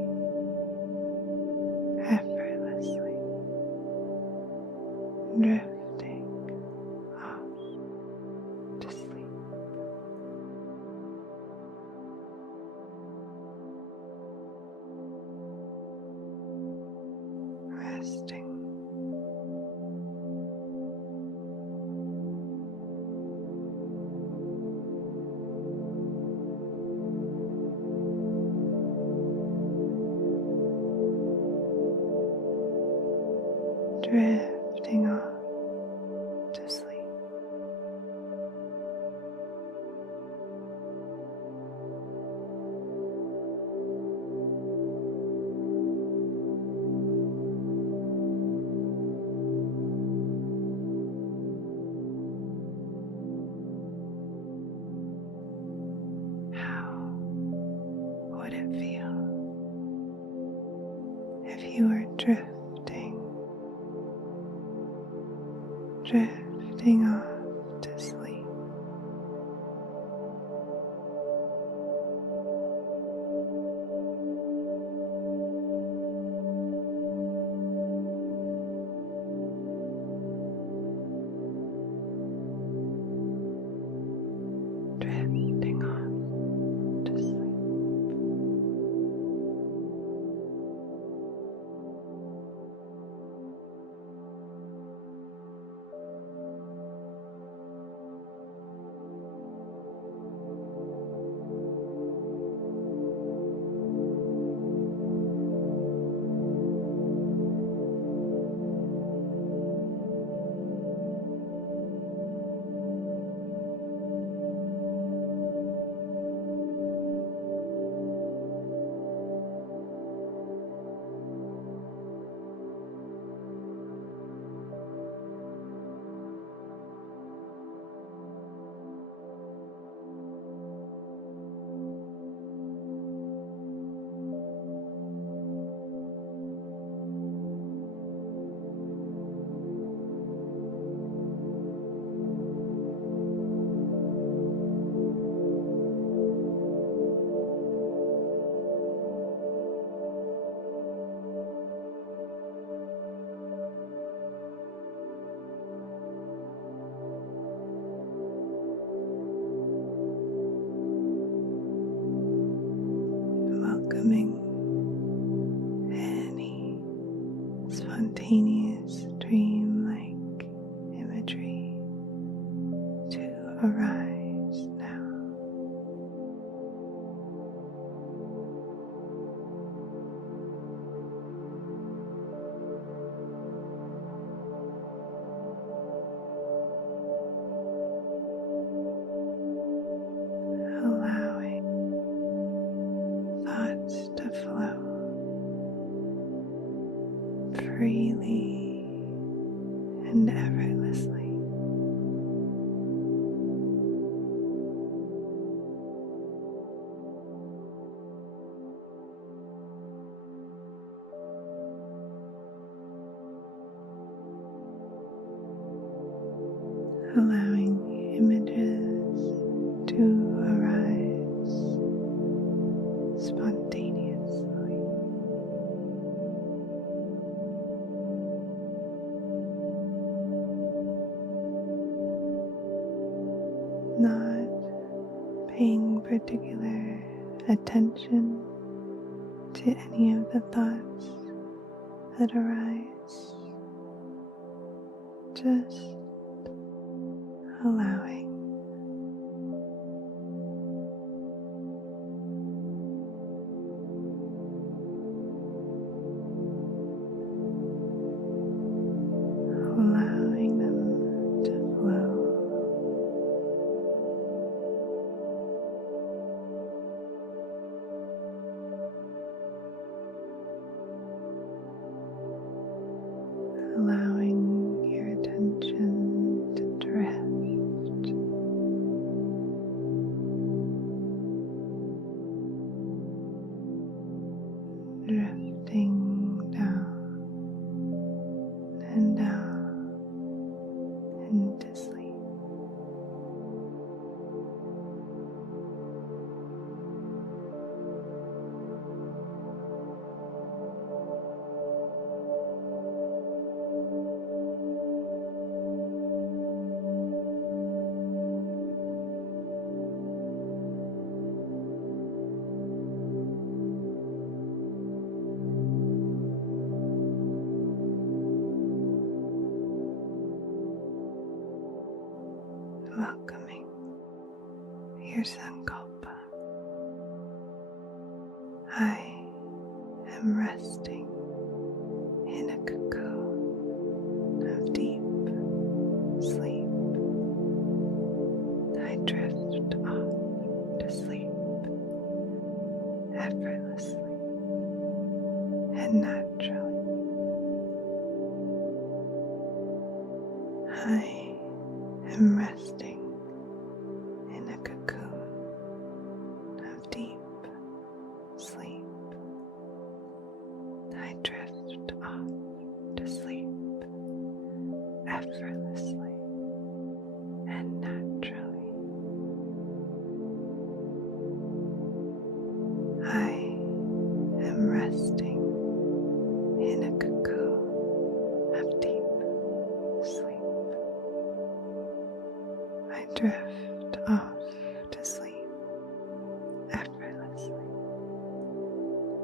effortlessly, drifting off to sleep. Resting. Drifting off to sleep. How would it feel if you were drifting off to sleep? Drifting off to sleep. Welcoming any spontaneous dream-like imagery to arise now. Allowing thoughts to flow freely and effortlessly. Allowing images to arise spontaneously. Not paying particular attention to any of the thoughts that arise, just allowing. Allowing them to flow. Allowing your attention to drift drifting down and down into sleep. Welcoming your sankalpa. I am resting in a cocoon of deep sleep. I drift off to sleep effortlessly and naturally. I am resting in a cocoon of deep sleep. I drift off to sleep effortlessly and naturally. I am resting in a cocoon of deep sleep. I drift off to sleep effortlessly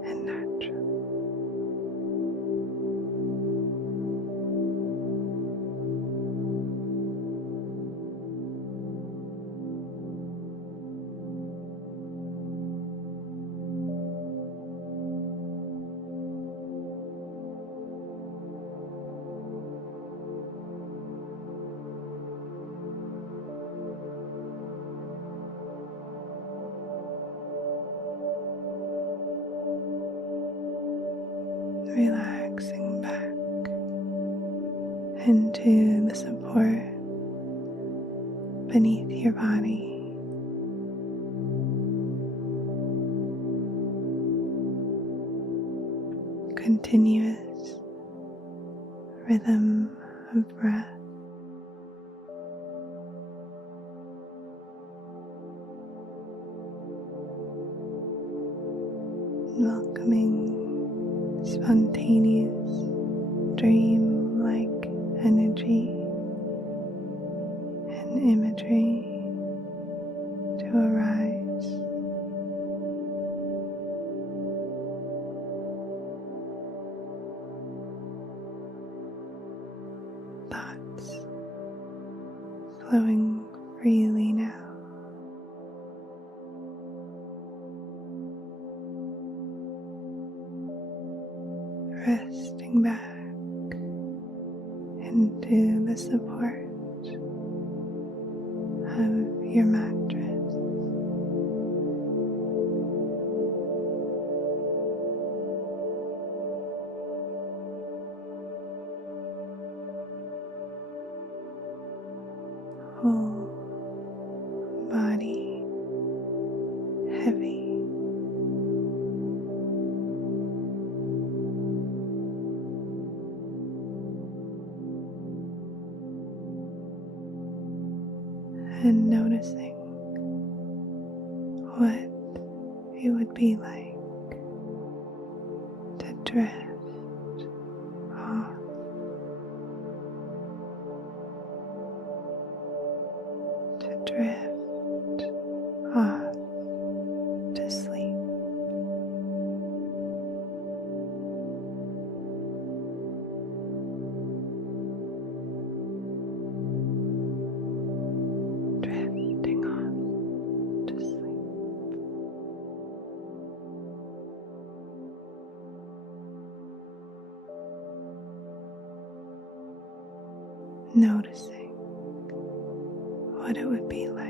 and naturally. Relaxing back into the support beneath your body. Continuous rhythm of breath. Welcoming spontaneous, dream-like energy and imagery to arise. Thoughts flowing freely now. Resting back into the support of your mattress. Whole body heavy. And noticing what it would be like to drift off, to sleep. Drifting off to sleep. Noticing what it would be like.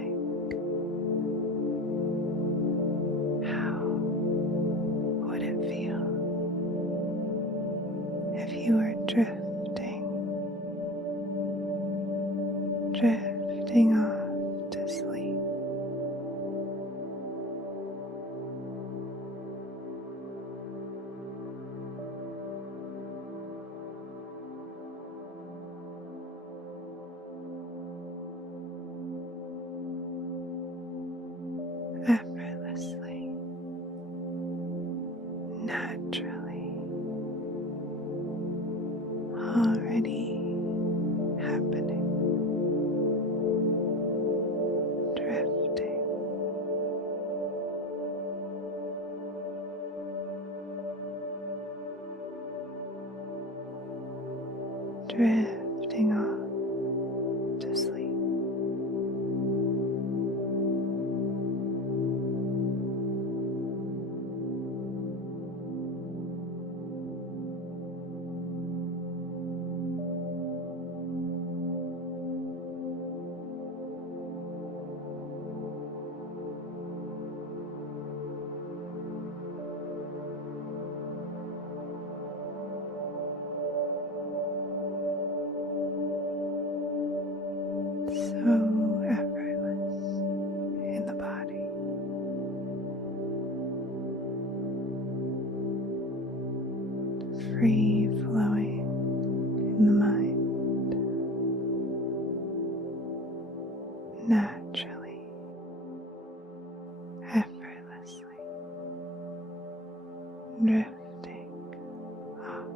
How would it feel if you were drifting off to sleep? drifting off to sleep. So effortless in the body, free flowing in the mind, naturally, effortlessly, drifting off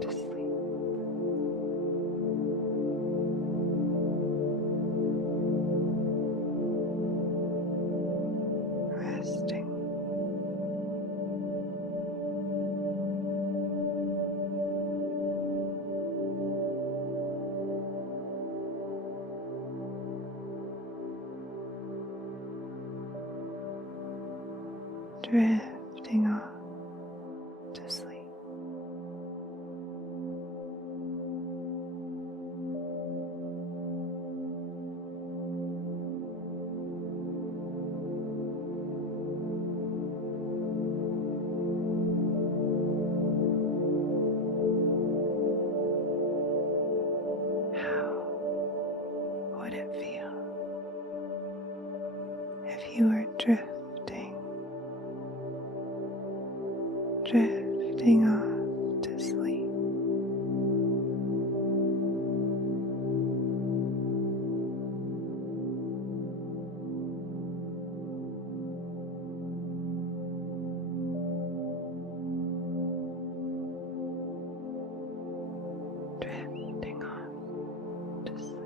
to sleep. Resting. Drifting off to sleep. How would it feel if you were drifting off to sleep? Drifting off to sleep.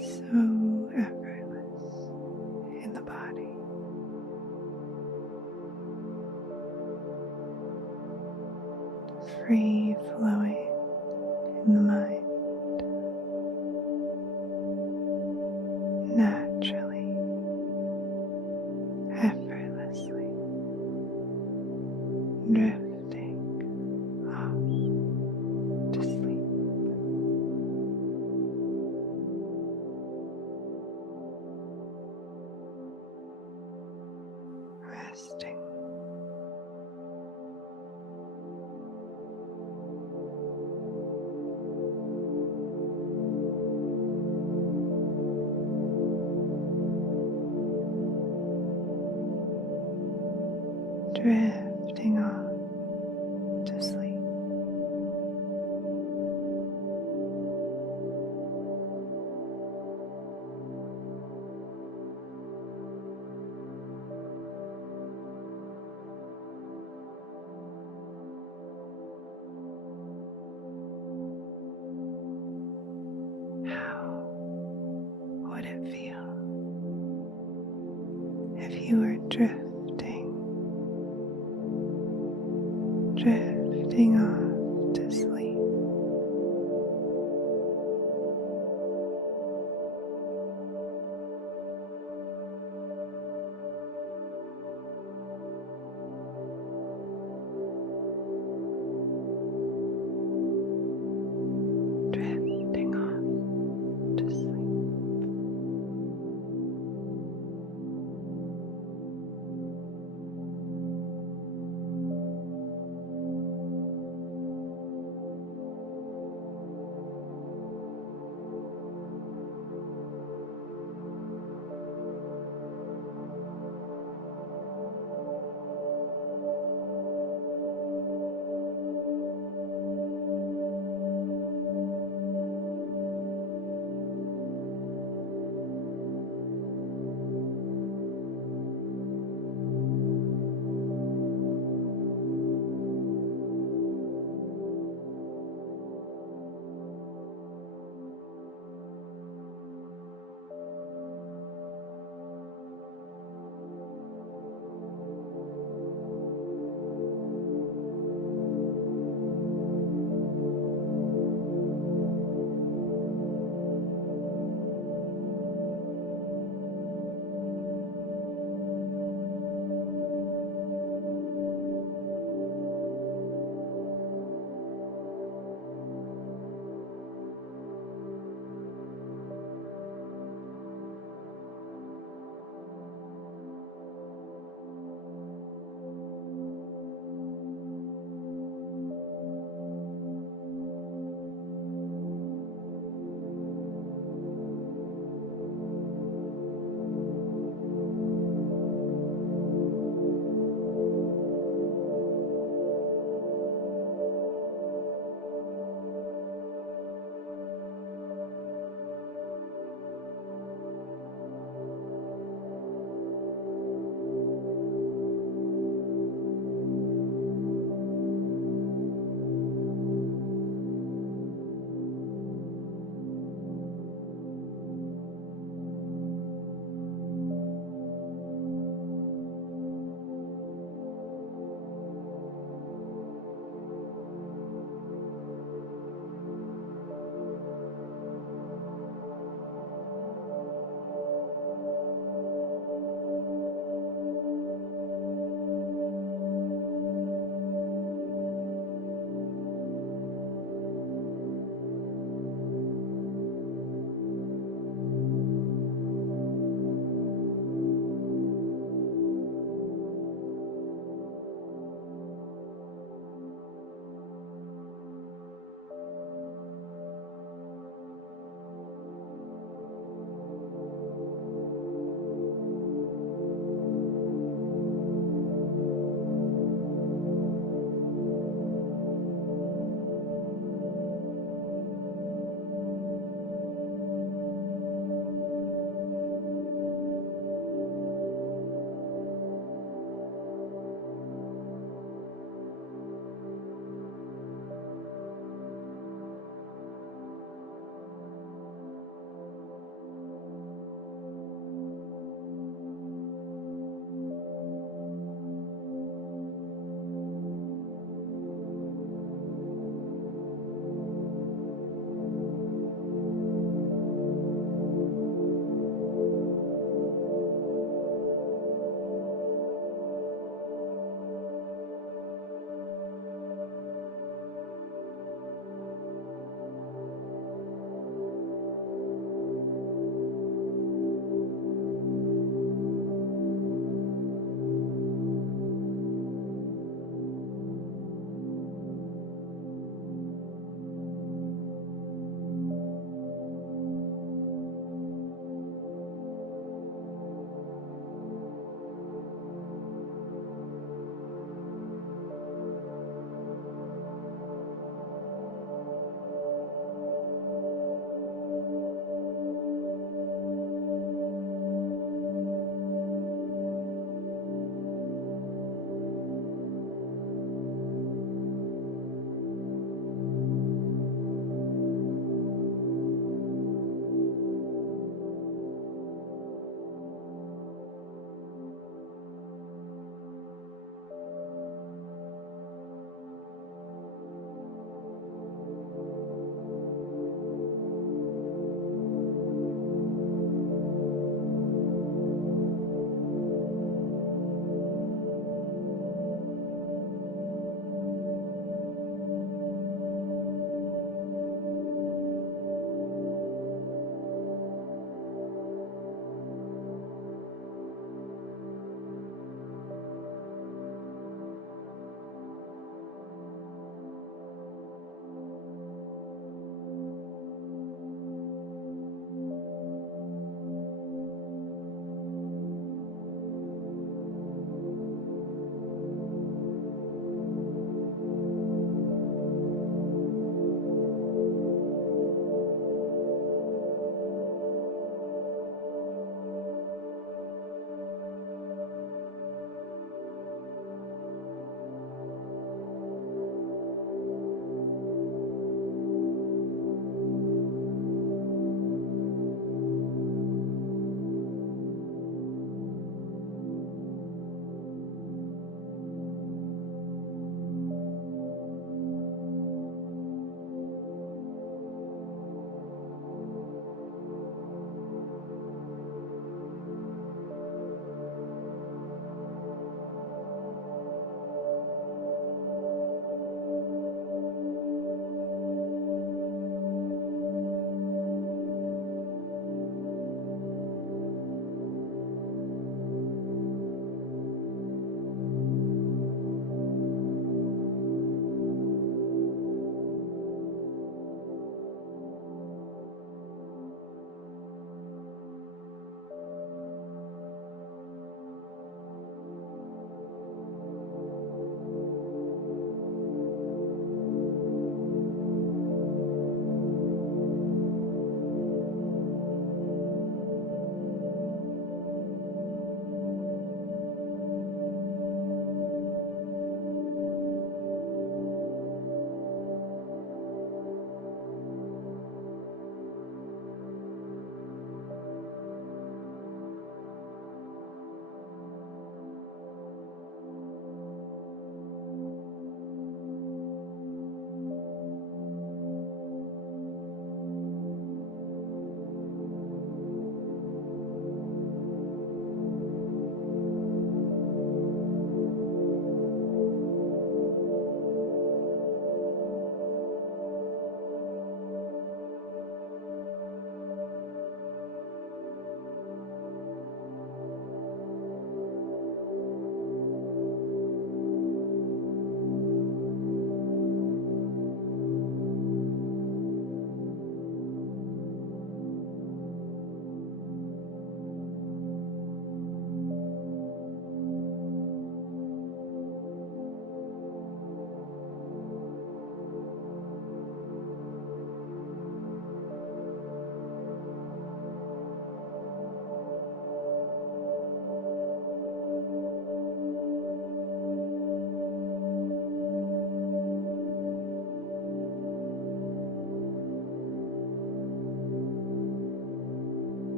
So effortless in the body, free flowing in the mind, naturally, effortlessly, drifting off to sleep. Resting. drifting off to sleep. How would it feel if you were drifting